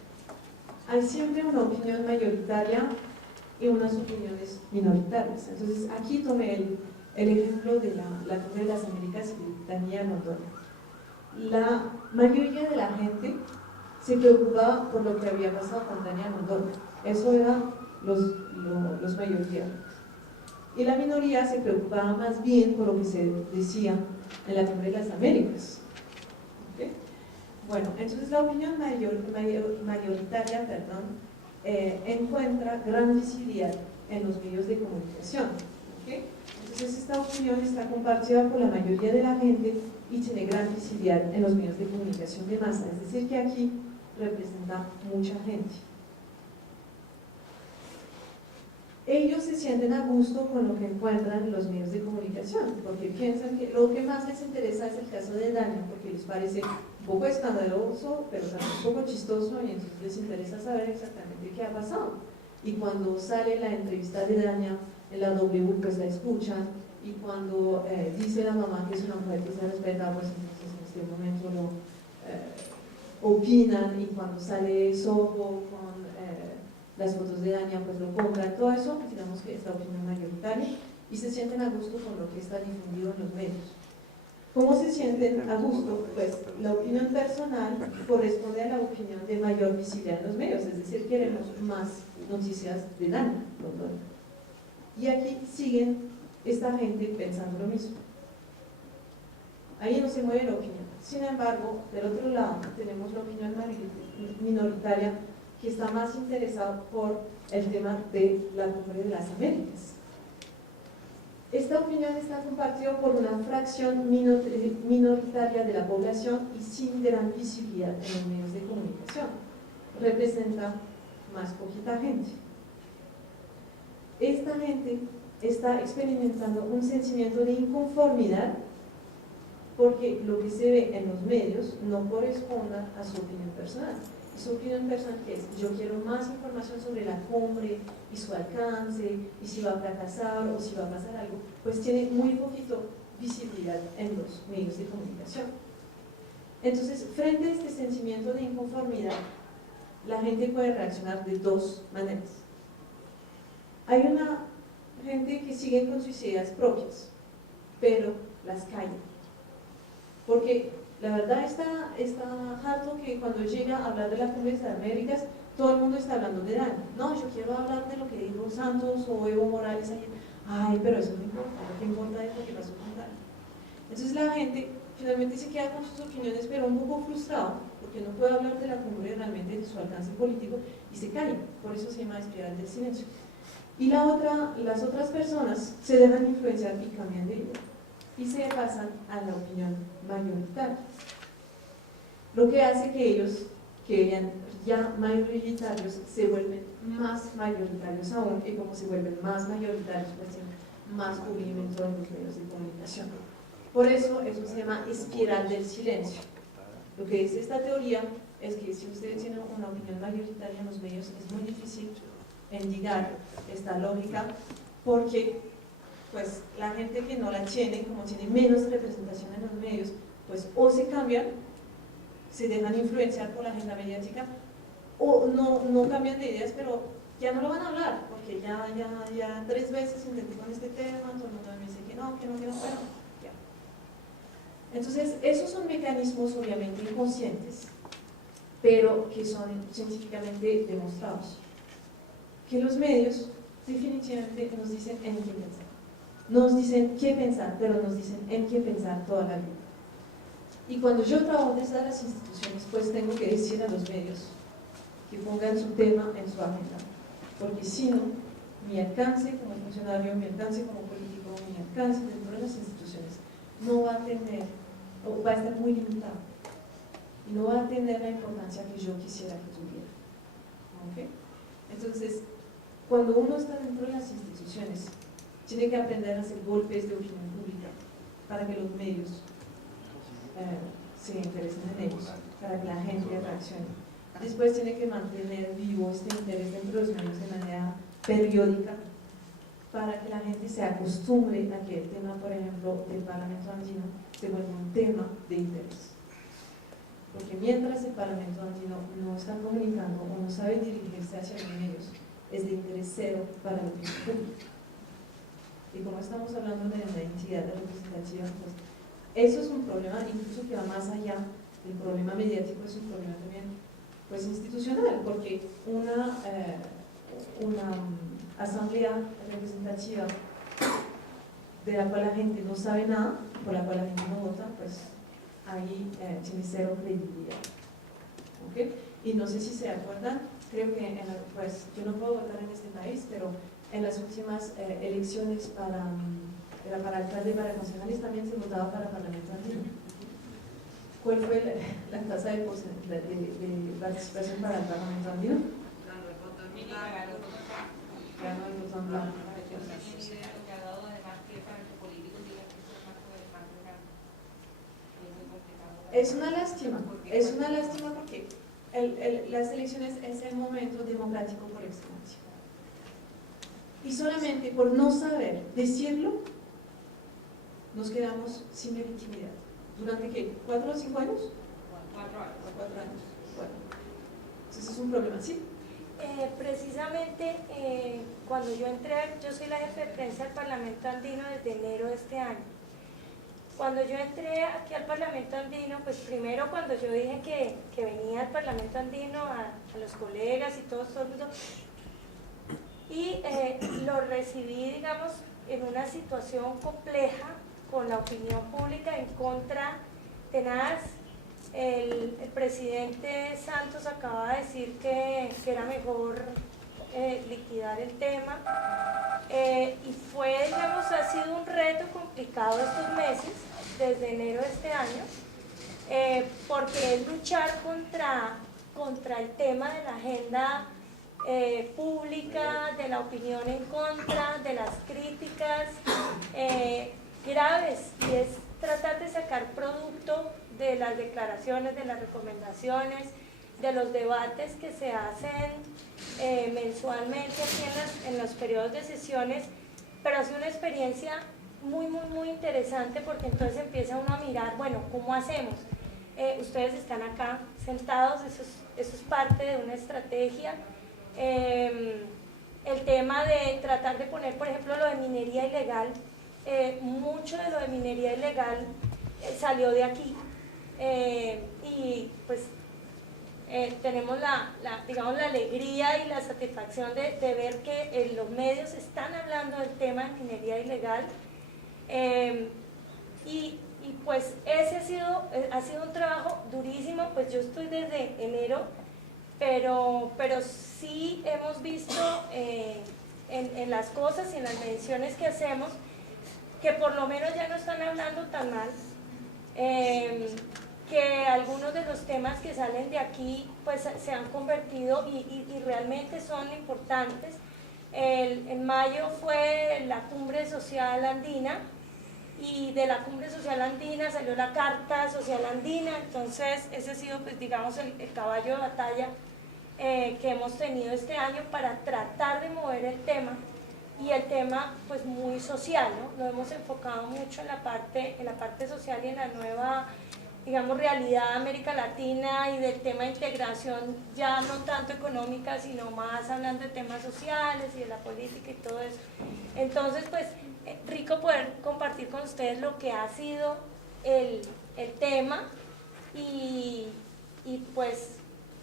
Hay siempre una opinión mayoritaria y unas opiniones minoritarias. Entonces, aquí tomé el ejemplo de la Cumbre de las Américas y de Daniel Londoño. La mayoría de la gente se preocupaba por lo que había pasado con Daniel Londoño. Eso eran los mayoría. Y la minoría se preocupaba más bien por lo que se decía en la Cumbre de las Américas. ¿Okay? Bueno, entonces la opinión mayoritaria, encuentra gran visibilidad en los medios de comunicación. ¿Okay? Entonces esta opinión está compartida por la mayoría de la gente y tiene gran visibilidad en los medios de comunicación de masa, es decir que aquí representa mucha gente. Ellos se sienten a gusto con lo que encuentran en los medios de comunicación, porque piensan que lo que más les interesa es el caso de Dania, porque les parece un poco escandaloso, pero también un poco chistoso, y entonces les interesa saber exactamente qué ha pasado. Y cuando sale la entrevista de Dania en la W, pues la escuchan, y cuando dice la mamá que es una mujer que se respeta, pues entonces en este momento lo opinan, y cuando sale Soho con las fotos de Dania, pues lo compran, todo eso, digamos que es la opinión mayoritaria, y se sienten a gusto con lo que está difundido en los medios. ¿Cómo se sienten a gusto? Pues la opinión personal corresponde a la opinión de mayor visibilidad en los medios, es decir, queremos más noticias de Dania. Y aquí siguen esta gente pensando lo mismo. Ahí no se mueve la opinión. Sin embargo, del otro lado tenemos la opinión minoritaria, que está más interesado por el tema de la Cumbre de las Américas. Esta opinión está compartida por una fracción minoritaria de la población y sin gran visibilidad en los medios de comunicación. Representa más poquita gente. Esta gente está experimentando un sentimiento de inconformidad porque lo que se ve en los medios no corresponde a su opinión personal. Su opinión personal que es: yo quiero más información sobre la cumbre y su alcance, y si va a fracasar o si va a pasar algo, pues tiene muy poquito visibilidad en los medios de comunicación. Entonces, frente a este sentimiento de inconformidad, la gente puede reaccionar de dos maneras. Hay una gente que sigue con sus ideas propias, pero las calla, porque la verdad está harto que cuando llega a hablar de la Cumbre de las Américas, todo el mundo está hablando de Dania. No, yo quiero hablar de lo que dijo Santos o Evo Morales ayer. Ay, pero eso no importa, lo que importa es lo que pasó con Dania. Entonces la gente finalmente se queda con sus opiniones, pero un poco frustrado, porque no puede hablar de la Cumbre realmente de su alcance político, y se calla. Por eso se llama espiral del silencio. Y las otras personas se dejan influenciar y cambian de idea, y se pasan a la opinión mayoritaria, lo que hace que ellos, que eran ya mayoritarios, se vuelven más mayoritarios aún, y como se vuelven más mayoritarios, pues tienen más cubrimiento en los medios de comunicación. Por eso se llama espiral del silencio. Lo que dice esta teoría es que si ustedes tienen una opinión mayoritaria en los medios, es muy difícil endigar esta lógica, porque pues la gente que no la tiene, como tiene menos representación en los medios, pues o se cambian, se dejan influenciar por la agenda mediática, o no cambian de ideas, pero ya no lo van a hablar, porque ya 3 veces intenté con este tema, todo el mundo me dice que no, bueno, ya. Entonces, esos son mecanismos obviamente inconscientes, pero que son científicamente demostrados, que los medios definitivamente nos dicen en qué pensar. Nos dicen qué pensar, pero nos dicen en qué pensar toda la vida. Y cuando yo trabajo desde las instituciones, pues tengo que decir a los medios que pongan su tema en su agenda, porque si no, mi alcance como funcionario, mi alcance como político, mi alcance dentro de las instituciones no va a tener, o va a estar muy limitado, y no va a tener la importancia que yo quisiera que tuviera. ¿Okay? Entonces, cuando uno está dentro de las instituciones, tiene que aprender a hacer golpes de opinión pública para que los medios se interesen en ellos, para que la gente reaccione. Después tiene que mantener vivo este interés dentro de los medios de manera periódica para que la gente se acostumbre a que el tema, por ejemplo, del Parlamento andino se vuelva un tema de interés. Porque mientras el Parlamento andino no está comunicando o no sabe dirigirse hacia los medios, es de interés cero para la opinión pública. Y como estamos hablando de una entidad representativa, pues eso es un problema incluso que va más allá del problema mediático, es un problema también pues institucional, porque una asamblea representativa de la cual la gente no sabe nada, por la cual la gente no vota, pues ahí tiene cero credibilidad. ¿Okay? Y no sé si se acuerdan, creo que pues yo no puedo votar en este país, pero en las últimas elecciones para alcalde y para concejales también se votaba para Parlamento andino. ¿Cuál fue la tasa de participación para el Parlamento andino? Ganó el botón blanco. Es una lástima porque las elecciones es el momento democrático por excelencia. Y solamente por no saber decirlo, nos quedamos sin legitimidad. ¿Durante qué? ¿4 o 5 años? 4 años. Bueno, entonces es un problema, ¿sí? Precisamente cuando yo entré, yo soy la jefe de prensa del Parlamento Andino desde enero de este año. Cuando yo entré aquí al Parlamento Andino, pues primero cuando yo dije que venía al Parlamento Andino, a los colegas y todo el mundo, y lo recibí, digamos, en una situación compleja, con la opinión pública en contra tenaz. El presidente Santos acaba de decir que era mejor liquidar el tema, y fue, digamos, ha sido un reto complicado estos meses, desde enero de este año, porque es luchar contra el tema de la agenda pública, de la opinión en contra, de las críticas graves, y es tratar de sacar producto de las declaraciones, de las recomendaciones, de los debates que se hacen mensualmente aquí en los periodos de sesiones, pero ha sido una experiencia muy interesante, porque entonces empieza uno a mirar, bueno, ¿cómo hacemos? Ustedes están acá sentados, eso es parte de una estrategia. El tema de tratar de poner, por ejemplo, lo de minería ilegal, mucho de lo de minería ilegal salió de aquí, y pues tenemos digamos, la alegría y la satisfacción de ver que los medios están hablando del tema de minería ilegal, y pues ese ha sido un trabajo durísimo. Pues yo estoy desde enero, pero sí hemos visto en las cosas y en las mediciones que hacemos que por lo menos ya no están hablando tan mal, que algunos de los temas que salen de aquí pues se han convertido y realmente son importantes. En mayo fue la Cumbre Social Andina, y de la Cumbre Social Andina salió la Carta Social Andina, entonces ese ha sido, pues, digamos, el caballo de batalla que hemos tenido este año para tratar de mover el tema, y el tema pues muy social, ¿no? Lo hemos enfocado mucho en la parte social y en la nueva, digamos, realidad de América Latina, y del tema de integración, ya no tanto económica, sino más hablando de temas sociales y de la política y todo eso. Entonces, pues, rico poder compartir con ustedes lo que ha sido el tema, y pues,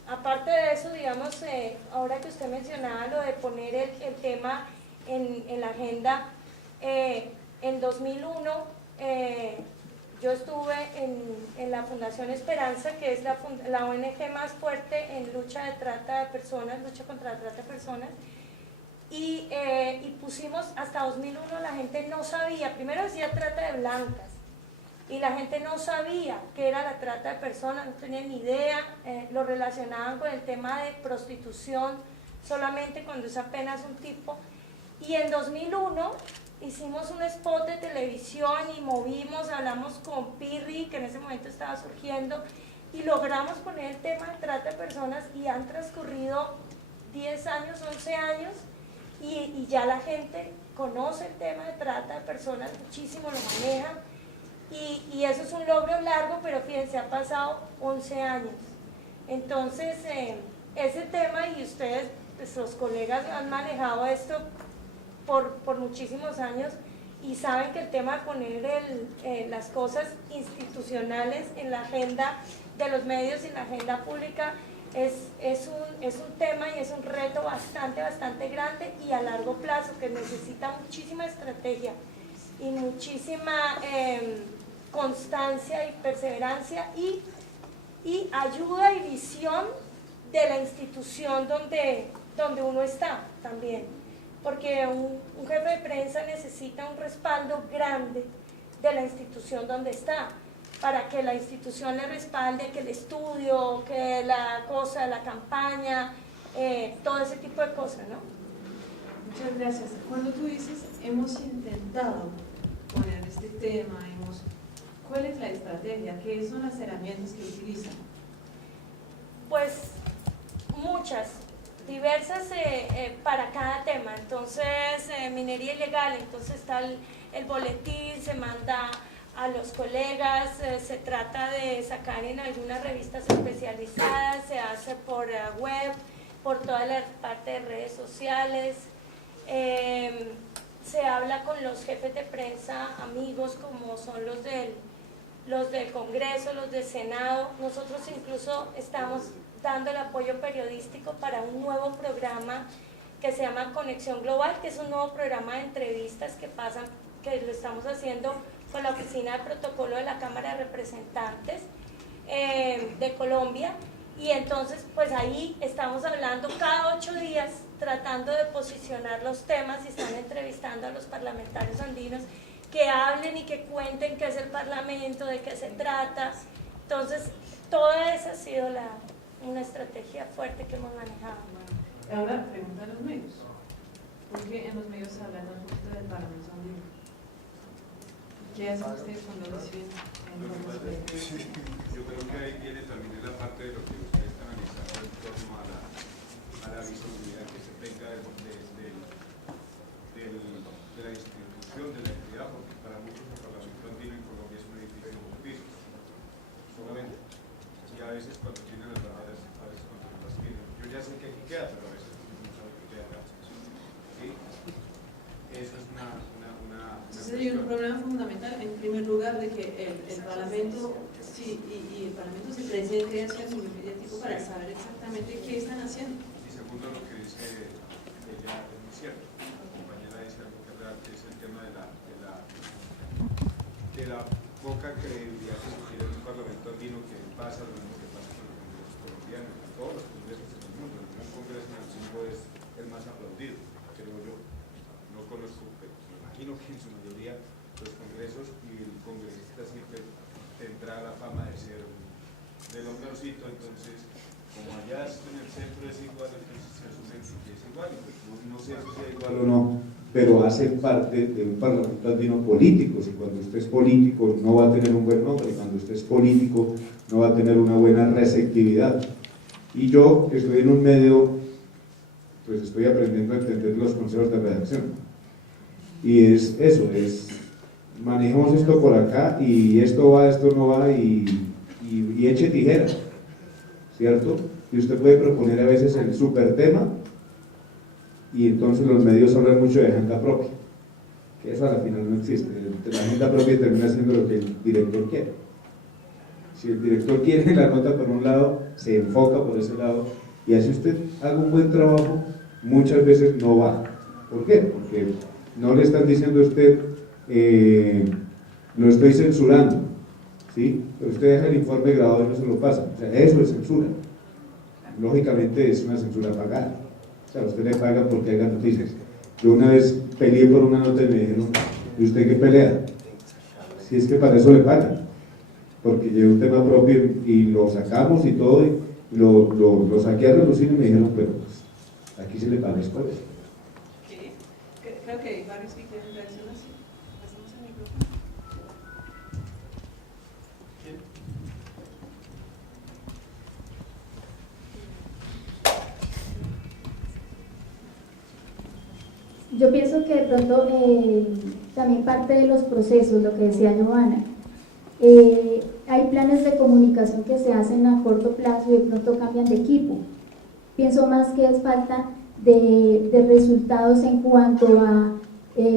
aparte de eso, digamos, ahora que usted mencionaba lo de poner el tema en la agenda, en 2001, yo estuve en la Fundación Esperanza, que es la ONG más fuerte en lucha de trata de personas, lucha contra la trata de personas, y pusimos hasta 2001, la gente no sabía, primero decía trata de blancas, y la gente no sabía qué era la trata de personas, no tenían ni idea, lo relacionaban con el tema de prostitución, solamente cuando es apenas un tipo. Y en 2001 hicimos un spot de televisión y movimos, hablamos con Pirri, que en ese momento estaba surgiendo, y logramos poner el tema de trata de personas, y han transcurrido 10 años, 11 años, y ya la gente conoce el tema de trata de personas, muchísimo lo maneja, y eso es un logro largo, pero fíjense, ha pasado 11 años. Entonces, ese tema, y ustedes, pues, los colegas han manejado esto por muchísimos años, y saben que el tema de poner las cosas institucionales en la agenda de los medios y en la agenda pública es un tema y es un reto bastante grande y a largo plazo, que necesita muchísima estrategia y muchísima constancia y perseverancia y ayuda y visión de la institución donde uno está también, porque un jefe de prensa necesita un respaldo grande de la institución donde está, para que la institución le respalde, que el estudio, que la campaña, todo ese tipo de cosas, ¿no? Muchas gracias. Cuando tú dices, hemos intentado poner este tema, ¿cuál es la estrategia? ¿Qué son las herramientas que utilizan? Pues muchas, diversas para cada tema. Entonces, minería ilegal, entonces está el boletín, se manda a los colegas, se trata de sacar en algunas revistas especializadas, se hace por web, por toda la parte de redes sociales, se habla con los jefes de prensa, amigos como son los del Congreso, los del Senado. Nosotros incluso estamos dando el apoyo periodístico para un nuevo programa que se llama Conexión Global, que es un nuevo programa de entrevistas que lo estamos haciendo con la Oficina de Protocolo de la Cámara de Representantes de Colombia, y entonces pues ahí estamos hablando cada 8 días, tratando de posicionar los temas, y están entrevistando a los parlamentarios andinos que hablen y que cuenten qué es el Parlamento, de qué se trata. Entonces toda esa ha sido una estrategia fuerte que hemos manejado. Ahora pregunta a los medios, porque en los medios se habla un poquito del Parlamento andino. ¿Qué hacen ustedes cuando reciben información? Yo creo que ahí viene también la parte de lo que ustedes están analizando en torno a la visibilidad que se tenga de la institución, de la entidad, porque para muchos el Parlamento andino en Colombia es un edificio de un piso, solamente. Y a veces cuando tienen las banderas, a veces cuando no las tienen. Yo ya sé que aquí queda, pero a veces no sabe que queda acá. ¿Sí? Eso es Entonces hay un problema fundamental, en primer lugar, de que el Parlamento, sí, y el Parlamento se presente hacia el nivel mediático para saber exactamente qué están haciendo. Y segundo, lo que dice ella es muy cierto. La compañera dice algo que es real, que es el tema de la poca credibilidad que se tiene en un Parlamento andino, que pasa lo mismo que pasa con los congresos colombianos, con todos los congresos en el mundo. El gran congreso en el mundo es el más aplaudido, creo yo. No conozco, pero me imagino que en su mayoría los congresos, y el congresista siempre tendrá la fama de ser de lo mejorcito. Entonces, como allá en el centro es igual, entonces se asume que es igual, y pues no sé si sea igual o no, pero hace parte de un Parlamento andino político. Si cuando usted es político no va a tener un buen nombre, cuando usted es político no va a tener una buena receptividad. Y yo, que estoy en un medio, pues estoy aprendiendo a entender los consejos de redacción. Y es eso, manejemos esto por acá, y esto va, esto no va, y eche tijera, ¿cierto? Y usted puede proponer a veces el super tema, y entonces los medios hablan mucho de agenda propia, que eso a la final no existe. La agenda propia termina siendo lo que el director quiere. Si el director quiere la nota por un lado, se enfoca por ese lado, y así usted haga un buen trabajo, muchas veces no va. ¿Por qué? Porque no le están diciendo a usted, lo estoy censurando, ¿sí? Pero usted deja el informe grabado y no se lo pasa, o sea, eso es censura. Lógicamente es una censura pagada, o sea, usted le paga porque haga noticias. Yo una vez peleé por una nota y me dijeron, ¿y usted qué pelea? Si es que para eso le pagan, porque llevé un tema propio y lo sacamos y todo, y lo saqué a relucir y me dijeron, pero pues, aquí se le paga es por eso. Creo que hay varios que quieren reaccionar. Pasamos el micrófono. Yo pienso que de pronto también parte de los procesos, lo que decía Giovanna, hay planes de comunicación que se hacen a corto plazo y de pronto cambian de equipo. Pienso más que es falta de resultados en cuanto a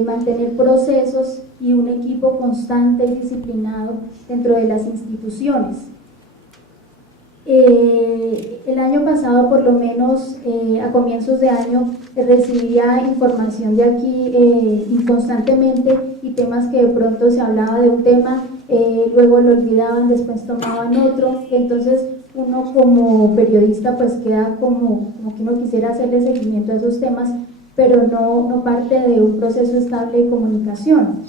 mantener procesos y un equipo constante y disciplinado dentro de las instituciones. El año pasado, por lo menos a comienzos de año, recibía información de aquí constantemente, y temas que de pronto se hablaba de un tema, luego lo olvidaban, después tomaban otro. Entonces uno como periodista pues queda como que uno quisiera hacerle seguimiento a esos temas, pero no parte de un proceso estable de comunicación.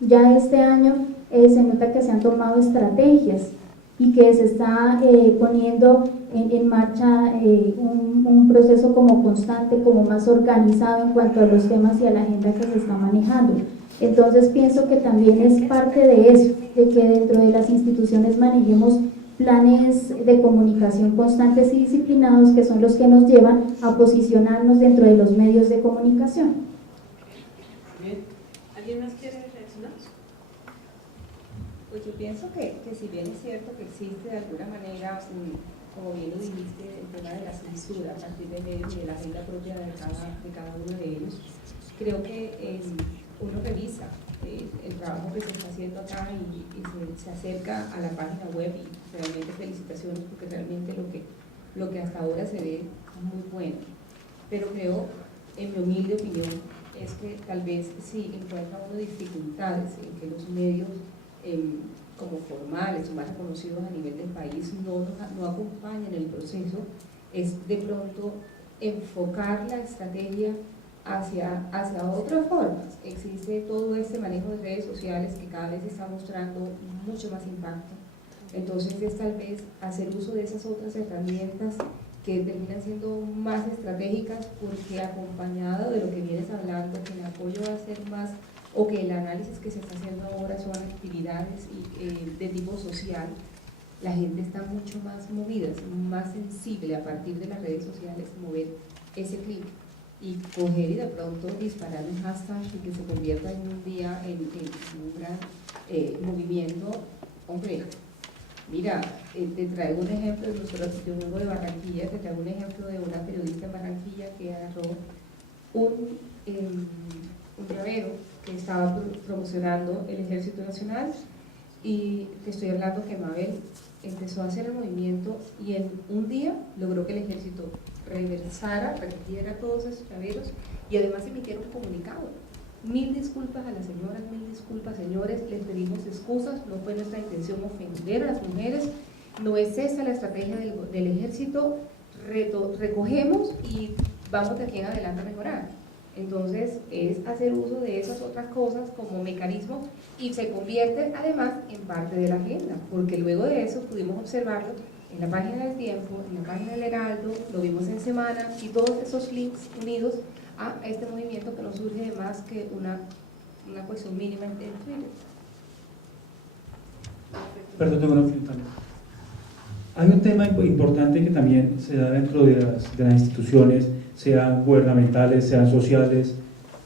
Ya este año se nota que se han tomado estrategias y que se está poniendo en marcha un proceso como constante, como más organizado en cuanto a los temas y a la agenda que se está manejando. Entonces pienso que también es parte de eso, de que dentro de las instituciones manejemos planes de comunicación constantes y disciplinados, que son los que nos llevan a posicionarnos dentro de los medios de comunicación. Bien. ¿Alguien más quiere reaccionar? Pues yo pienso que si bien es cierto que existe de alguna manera, como bien lo dijiste, el tema de la censura a partir de medios y de la agenda propia de cada uno de ellos, creo que uno revisa el trabajo que se está haciendo acá y se acerca a la página web, y realmente felicitaciones, porque realmente lo que hasta ahora se ve muy bueno. Pero creo, en mi humilde opinión, es que tal vez sí encuentra uno dificultades en que los medios como formales o más reconocidos a nivel del país no acompañan el proceso, es de pronto enfocar la estrategia hacia otras formas. Existe todo este manejo de redes sociales que cada vez está mostrando mucho más impacto. Entonces es tal vez hacer uso de esas otras herramientas que terminan siendo más estratégicas, porque acompañado de lo que vienes hablando, que el apoyo va a ser más, o que el análisis que se está haciendo ahora son actividades de tipo social, la gente está mucho más movida, es más sensible a partir de las redes sociales, mover ese clic y coger y de pronto disparar un hashtag y que se convierta en un día en un gran movimiento. Hombre, mira, te traigo un ejemplo, yo vengo de Barranquilla, te traigo un ejemplo de una periodista en Barranquilla que agarró un llavero que estaba promocionando el Ejército Nacional, y te estoy hablando que Mabel empezó a hacer el movimiento y en un día logró que el Ejército recogiera todos esos llaveros y además emitiera un comunicado. 1000 disculpas a las señoras, 1000 disculpas señores, les pedimos excusas, no fue nuestra intención ofender a las mujeres, no es esa la estrategia del Ejército, recogemos y vamos de aquí en adelante a mejorar. Entonces es hacer uso de esas otras cosas como mecanismo, y se convierte además en parte de la agenda, porque luego de eso pudimos observarlo en la página del Tiempo, en la página del Heraldo, lo vimos en Semana, y todos esos links unidos a este movimiento que no surge de más que una cuestión mínima en Twitter. Perdón, tengo una pregunta. Hay un tema importante que también se da dentro de las instituciones, sean gubernamentales, sean sociales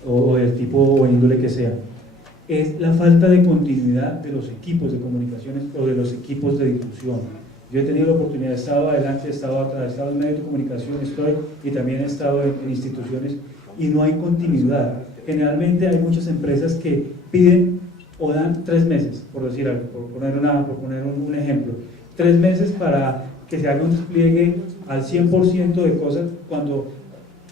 o del tipo o índole que sea, es la falta de continuidad de los equipos de comunicaciones o de los equipos de difusión. Yo he tenido la oportunidad, he estado adelante, he estado atrás, he estado en medios de comunicación, y también he estado en instituciones, y no hay continuidad. Generalmente hay muchas empresas que piden o dan 3 meses, por decir algo, por poner un ejemplo, 3 meses para que se haga un despliegue al 100% de cosas, cuando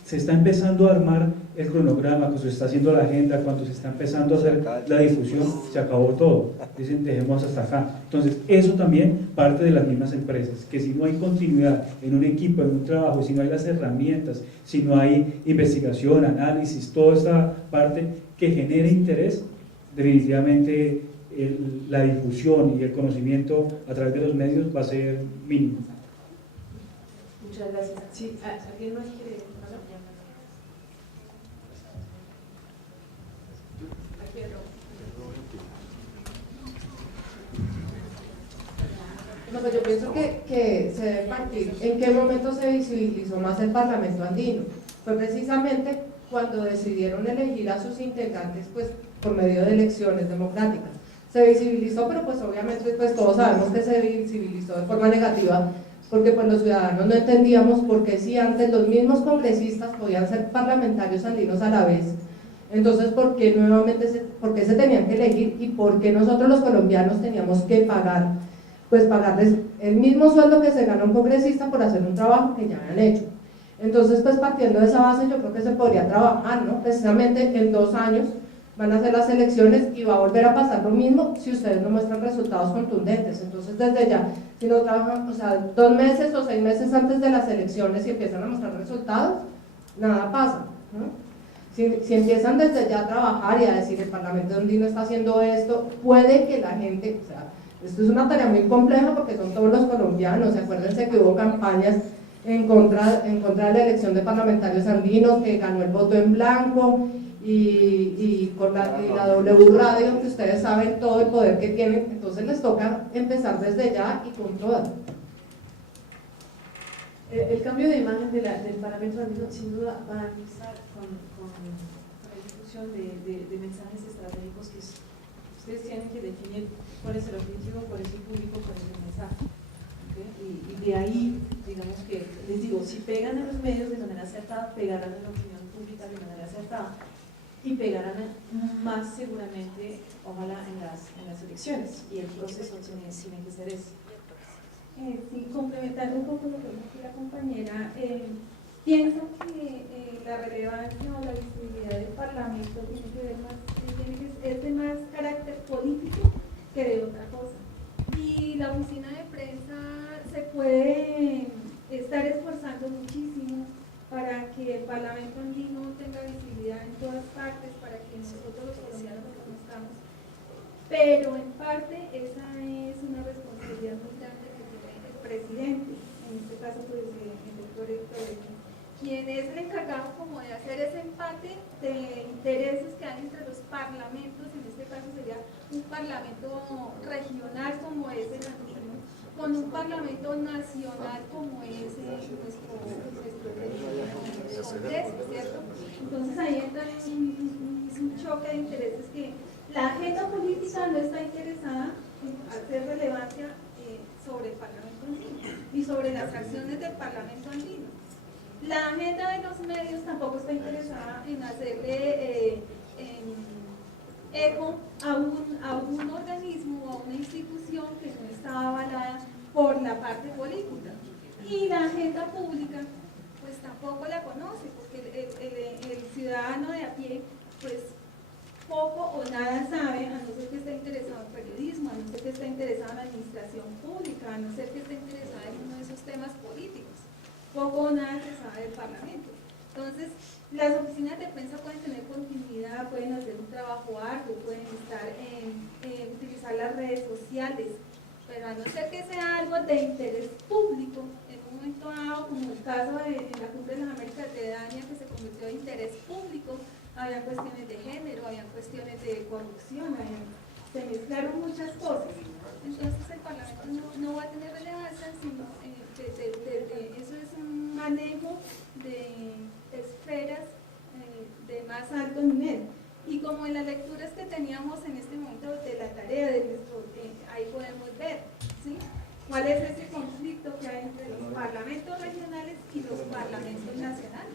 se está empezando a armar el cronograma, cuando se está haciendo la agenda, cuando se está empezando a hacer la difusión, se acabó todo. Dicen, dejemos hasta acá. Entonces, eso también parte de las mismas empresas, que si no hay continuidad en un equipo, en un trabajo, si no hay las herramientas, si no hay investigación, análisis, toda esta parte que genere interés, definitivamente la difusión y el conocimiento a través de los medios va a ser mínimo. Muchas gracias. Sí, ¿alguien más quiere hablar? No, pues yo pienso que se debe partir. ¿En qué momento se visibilizó más el Parlamento andino? Fue precisamente cuando decidieron elegir a sus integrantes pues, por medio de elecciones democráticas. Se visibilizó, pero pues obviamente pues, todos sabemos que se visibilizó de forma negativa, porque pues los ciudadanos no entendíamos por qué si antes los mismos congresistas podían ser parlamentarios andinos a la vez, entonces por qué nuevamente por qué se tenían que elegir y por qué nosotros los colombianos teníamos que pagarles el mismo sueldo que se gana un congresista por hacer un trabajo que ya habían hecho. Entonces pues partiendo de esa base yo creo que se podría trabajar, ¿no? Precisamente en 2 años van a hacer las elecciones y va a volver a pasar lo mismo si ustedes no muestran resultados contundentes. Entonces desde ya, si no trabajan, o sea, 2 meses o 6 meses antes de las elecciones y empiezan a mostrar resultados, nada pasa, ¿no? Si empiezan desde ya a trabajar y a decir el Parlamento andino está haciendo esto, puede que la gente, o sea, esto es una tarea muy compleja porque son todos los colombianos, acuérdense que hubo campañas en contra de la elección de parlamentarios andinos, que ganó el voto en blanco, y la W Radio, que ustedes saben todo el poder que tienen, entonces les toca empezar desde ya y con todas. El cambio de imagen del Parlamento andino sin duda va a empezar con la difusión de mensajes estratégicos que ustedes tienen que definir cuál es el objetivo, cuál es el público, cuál es el mensaje. ¿Okay? Y de ahí, digamos que, les digo, si pegan a los medios de manera acertada, pegarán a la opinión pública de manera acertada y pegarán más seguramente, ojalá, en las elecciones, y el proceso tiene que ser ese. Sí, complementando un poco lo que dice la compañera, pienso que la relevancia o la visibilidad del Parlamento es de más carácter político que de otra cosa. Y la oficina de prensa se puede estar esforzando muchísimo para que el Parlamento andino tenga visibilidad en todas partes, para que nosotros los colombianos lo conozcamos. Pero en parte esa es una responsabilidad muy grande que tiene el presidente, en este caso pues el doctor Héctor, quien es el encargado como de hacer ese empate de intereses que hay entre los parlamentos, en este caso sería un parlamento regional como es el andino, con un parlamento nacional como es nuestro Congreso, ¿cierto? Entonces ahí entra un choque de intereses que la agenda política no está interesada en hacer relevancia sobre el Parlamento andino y sobre las acciones del Parlamento andino. La agenda de los medios tampoco está interesada en hacerle eco a un organismo o a una institución que no está avalada por la parte política. Y la agenda pública pues tampoco la conoce, porque el ciudadano de a pie pues poco o nada sabe, a no ser que esté interesado en periodismo, a no ser que esté interesado en la administración pública, a no ser que esté interesado en uno de esos temas políticos. Poco o nada se sabe del Parlamento. Entonces, las oficinas de prensa pueden tener continuidad, pueden hacer un trabajo arduo, pueden utilizar las redes sociales, pero a no ser que sea algo de interés público, en un momento dado, como el caso en la Cumbre de las Américas de Dania, que se convirtió en interés público, había cuestiones de género, había cuestiones de corrupción, se mezclaron muchas cosas. Entonces el Parlamento no va a tener relevancia, sino eso es un manejo de esferas de más alto nivel. Y como en las lecturas que teníamos en este momento de la tarea de nuestro, ahí podemos ver, ¿sí?, cuál es ese conflicto que hay entre los parlamentos regionales y los parlamentos nacionales.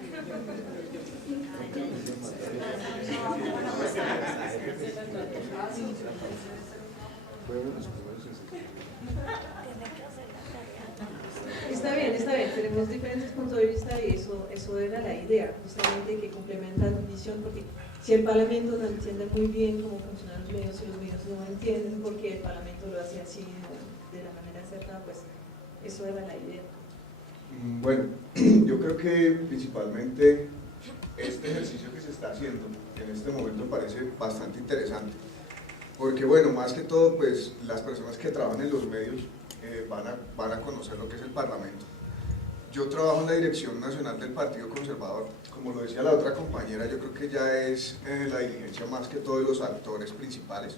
Está bien, tenemos diferentes puntos de vista y eso era la idea, justamente que complementa la visión, porque si el Parlamento no entiende muy bien cómo funcionan los medios y los medios no entienden por qué el Parlamento lo hace así de la manera acertada, pues eso era la idea. Bueno, yo creo que principalmente este ejercicio que se está haciendo en este momento parece bastante interesante, porque bueno, más que todo, pues las personas que trabajan en los medios van a conocer lo que es el Parlamento. Yo trabajo en la Dirección Nacional del Partido Conservador. Como lo decía la otra compañera, yo creo que ya es la dirigencia más que todo de los actores principales.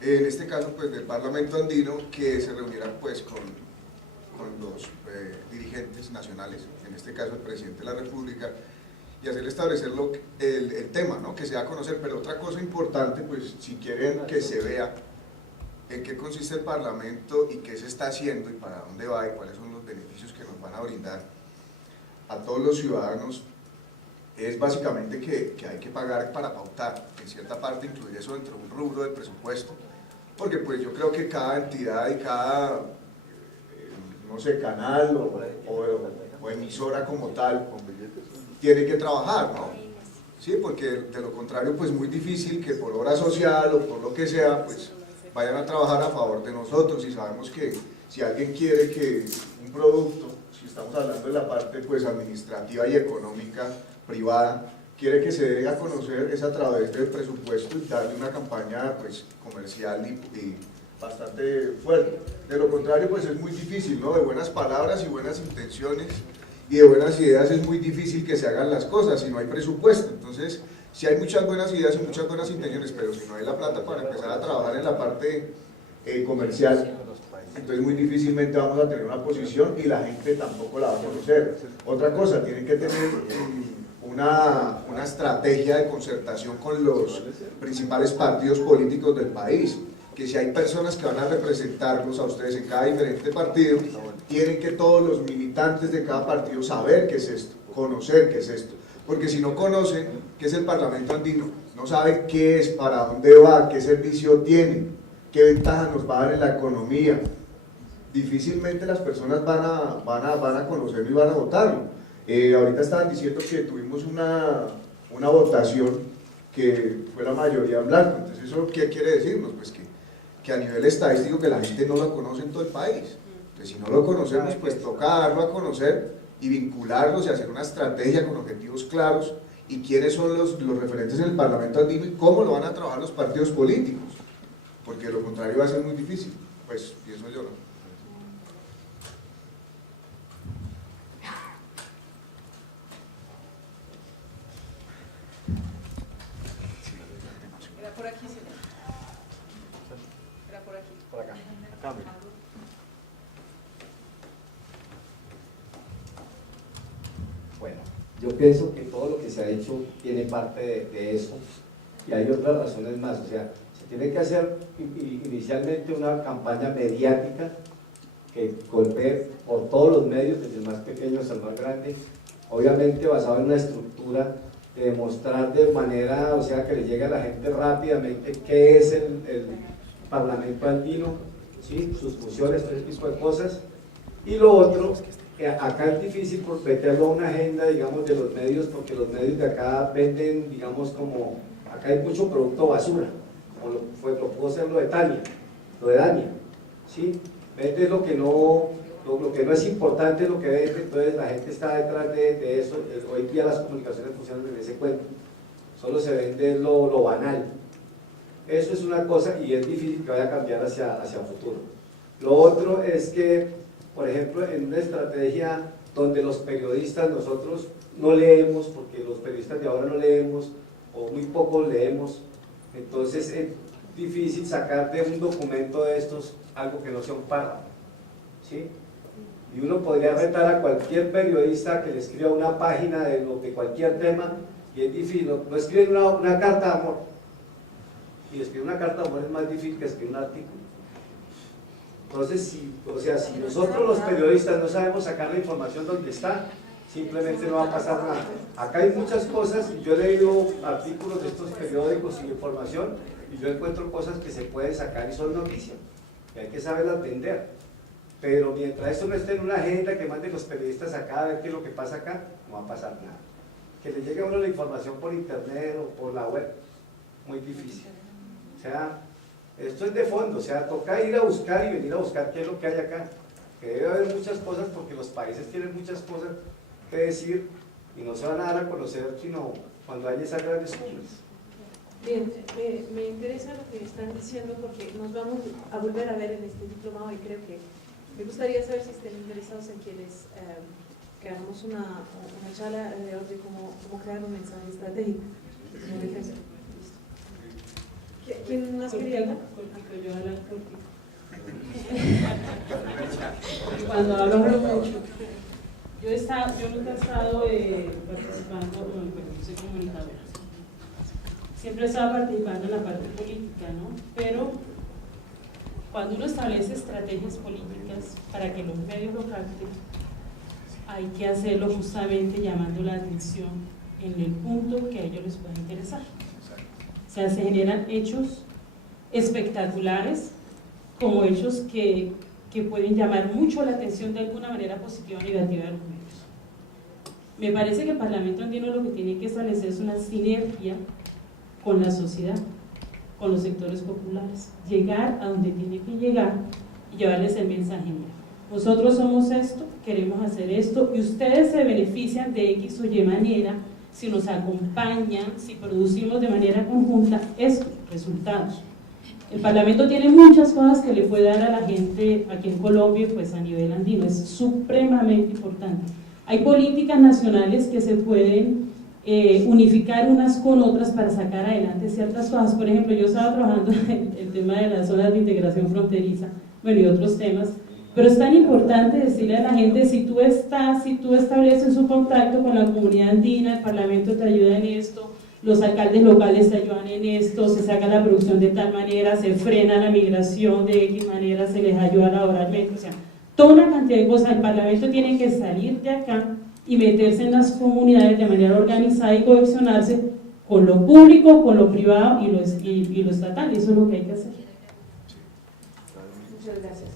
En este caso, pues del Parlamento andino, que se reuniera pues con los dirigentes nacionales, en este caso el Presidente de la República, y hacer establecer el tema, ¿no? Que se da a conocer. Pero otra cosa importante, pues si quieren que se vea en qué consiste el Parlamento y qué se está haciendo y para dónde va y cuáles son los beneficios que nos van a brindar a todos los ciudadanos, es básicamente que hay que pagar para pautar, en cierta parte incluir eso dentro de un rubro del presupuesto, porque pues yo creo que cada entidad y cada, no sé, canal o emisora como tal, tiene que trabajar, ¿no? Sí, porque de lo contrario pues muy difícil que por obra social o por lo que sea, pues vayan a trabajar a favor de nosotros. Y sabemos que si alguien quiere que un producto, si estamos hablando de la parte pues administrativa y económica privada, quiere que se dé a conocer, es a través del presupuesto y darle una campaña pues comercial y bastante fuerte. De lo contrario pues es muy difícil, ¿no? De buenas palabras y buenas intenciones y de buenas ideas es muy difícil que se hagan las cosas si no hay presupuesto. Entonces, si hay muchas buenas ideas y muchas buenas intenciones, pero si no hay la plata para empezar a trabajar en la parte comercial, entonces muy difícilmente vamos a tener una posición y la gente tampoco la va a conocer. Otra cosa, tienen que tener una estrategia de concertación con los principales partidos políticos del país, que si hay personas que van a representarlos a ustedes en cada diferente partido, tienen que todos los militantes de cada partido saber qué es esto, conocer qué es esto. Porque si no conocen qué es el Parlamento andino, no saben qué es, para dónde va, qué servicio tiene, qué ventaja nos va a dar en la economía, difícilmente las personas van a conocerlo y van a votarlo. Ahorita estaban diciendo que tuvimos una votación que fue la mayoría en blanco. Entonces, ¿eso qué quiere decirnos? Pues que a nivel estadístico que la gente no lo conoce en todo el país. Entonces, si no lo conocemos, pues toca darlo a conocer y vincularlos y hacer una estrategia con objetivos claros y quiénes son los referentes en el Parlamento andino y cómo lo van a trabajar los partidos políticos, porque de lo contrario va a ser muy difícil, pues pienso yo, ¿no? Era por aquí, señor. Era por aquí. Por acá. Acá, mira. Bueno, yo pienso que todo lo que se ha hecho tiene parte de eso y hay otras razones más. O sea, se tiene que hacer inicialmente una campaña mediática que golpee por todos los medios, desde el más pequeño hasta el más grande, obviamente basado en una estructura de demostrar de manera, o sea, que le llegue a la gente rápidamente qué es el Parlamento andino, ¿sí? Sus funciones, todo ese tipo de cosas. Y lo otro, acá es difícil por meterlo a una agenda, digamos, de los medios, porque los medios de acá venden, digamos, como, acá hay mucho producto basura, como lo pudo ser lo de Dania, ¿sí? Vende lo que no es importante, lo que vende, entonces la gente está detrás de eso. Hoy día las comunicaciones funcionan en ese cuento, solo se vende lo banal. Eso es una cosa y es difícil que vaya a cambiar hacia futuro. Lo otro es que, por ejemplo, en una estrategia donde los periodistas, nosotros no leemos, porque los periodistas de ahora no leemos, o muy poco leemos, entonces es difícil sacar de un documento de estos algo que no sea un párrafo, ¿sí? Y uno podría retar a cualquier periodista que le escriba una página de cualquier tema, y es difícil, no escriben una carta de amor, y escribir una carta de amor es más difícil que escribir un artículo. Entonces, si nosotros los periodistas no sabemos sacar la información donde está, simplemente no va a pasar nada. Acá hay muchas cosas, yo he leído artículos de estos periódicos y información, y yo encuentro cosas que se pueden sacar y son noticias, y hay que saberlas vender. Pero mientras esto no esté en una agenda que manden los periodistas acá a ver qué es lo que pasa acá, no va a pasar nada. Que le llegue a uno la información por internet o por la web, muy difícil. O sea, esto es de fondo, o sea, toca ir a buscar y venir a buscar qué es lo que hay acá. Que debe haber muchas cosas porque los países tienen muchas cosas que decir y no se van a dar a conocer sino cuando haya esas grandes cumbres. Bien, me interesa lo que están diciendo porque nos vamos a volver a ver en este diplomado y creo que me gustaría saber si estén interesados en quienes que hagamos una charla alrededor de cómo crear un mensaje estratégico sobre defensa. ¿Quién más quería hablar? Yo hablo cortico. Cuando hablo mucho. Yo nunca he estado participando, yo soy comunicadora. Siempre he estado participando en la parte política, ¿no? Pero cuando uno establece estrategias políticas para que los medios lo capten, hay que hacerlo justamente llamando la atención en el punto que a ellos les pueda interesar. O sea, se generan hechos espectaculares como hechos que pueden llamar mucho la atención de alguna manera positiva o negativa de los medios. Me parece que el Parlamento Andino lo que tiene que establecer es una sinergia con la sociedad, con los sectores populares, llegar a donde tiene que llegar y llevarles el mensaje. Mira, nosotros somos esto, queremos hacer esto y ustedes se benefician de X o Y manera si nos acompañan, si producimos de manera conjunta estos resultados. El Parlamento tiene muchas cosas que le puede dar a la gente aquí en Colombia, pues a nivel andino, es supremamente importante. Hay políticas nacionales que se pueden unificar unas con otras para sacar adelante ciertas cosas. Por ejemplo, yo estaba trabajando en el tema de las zonas de integración fronteriza, bueno, y otros temas, pero es tan importante decirle a la gente, si tú estableces un contacto con la comunidad andina, el Parlamento te ayuda en esto, los alcaldes locales te ayudan en esto, se saca la producción de tal manera, se frena la migración de X manera, se les ayuda laboralmente, o sea, toda una cantidad de cosas. El Parlamento tiene que salir de acá y meterse en las comunidades de manera organizada y cohesionarse con lo público, con lo privado y lo estatal, y eso es lo que hay que hacer. Muchas gracias.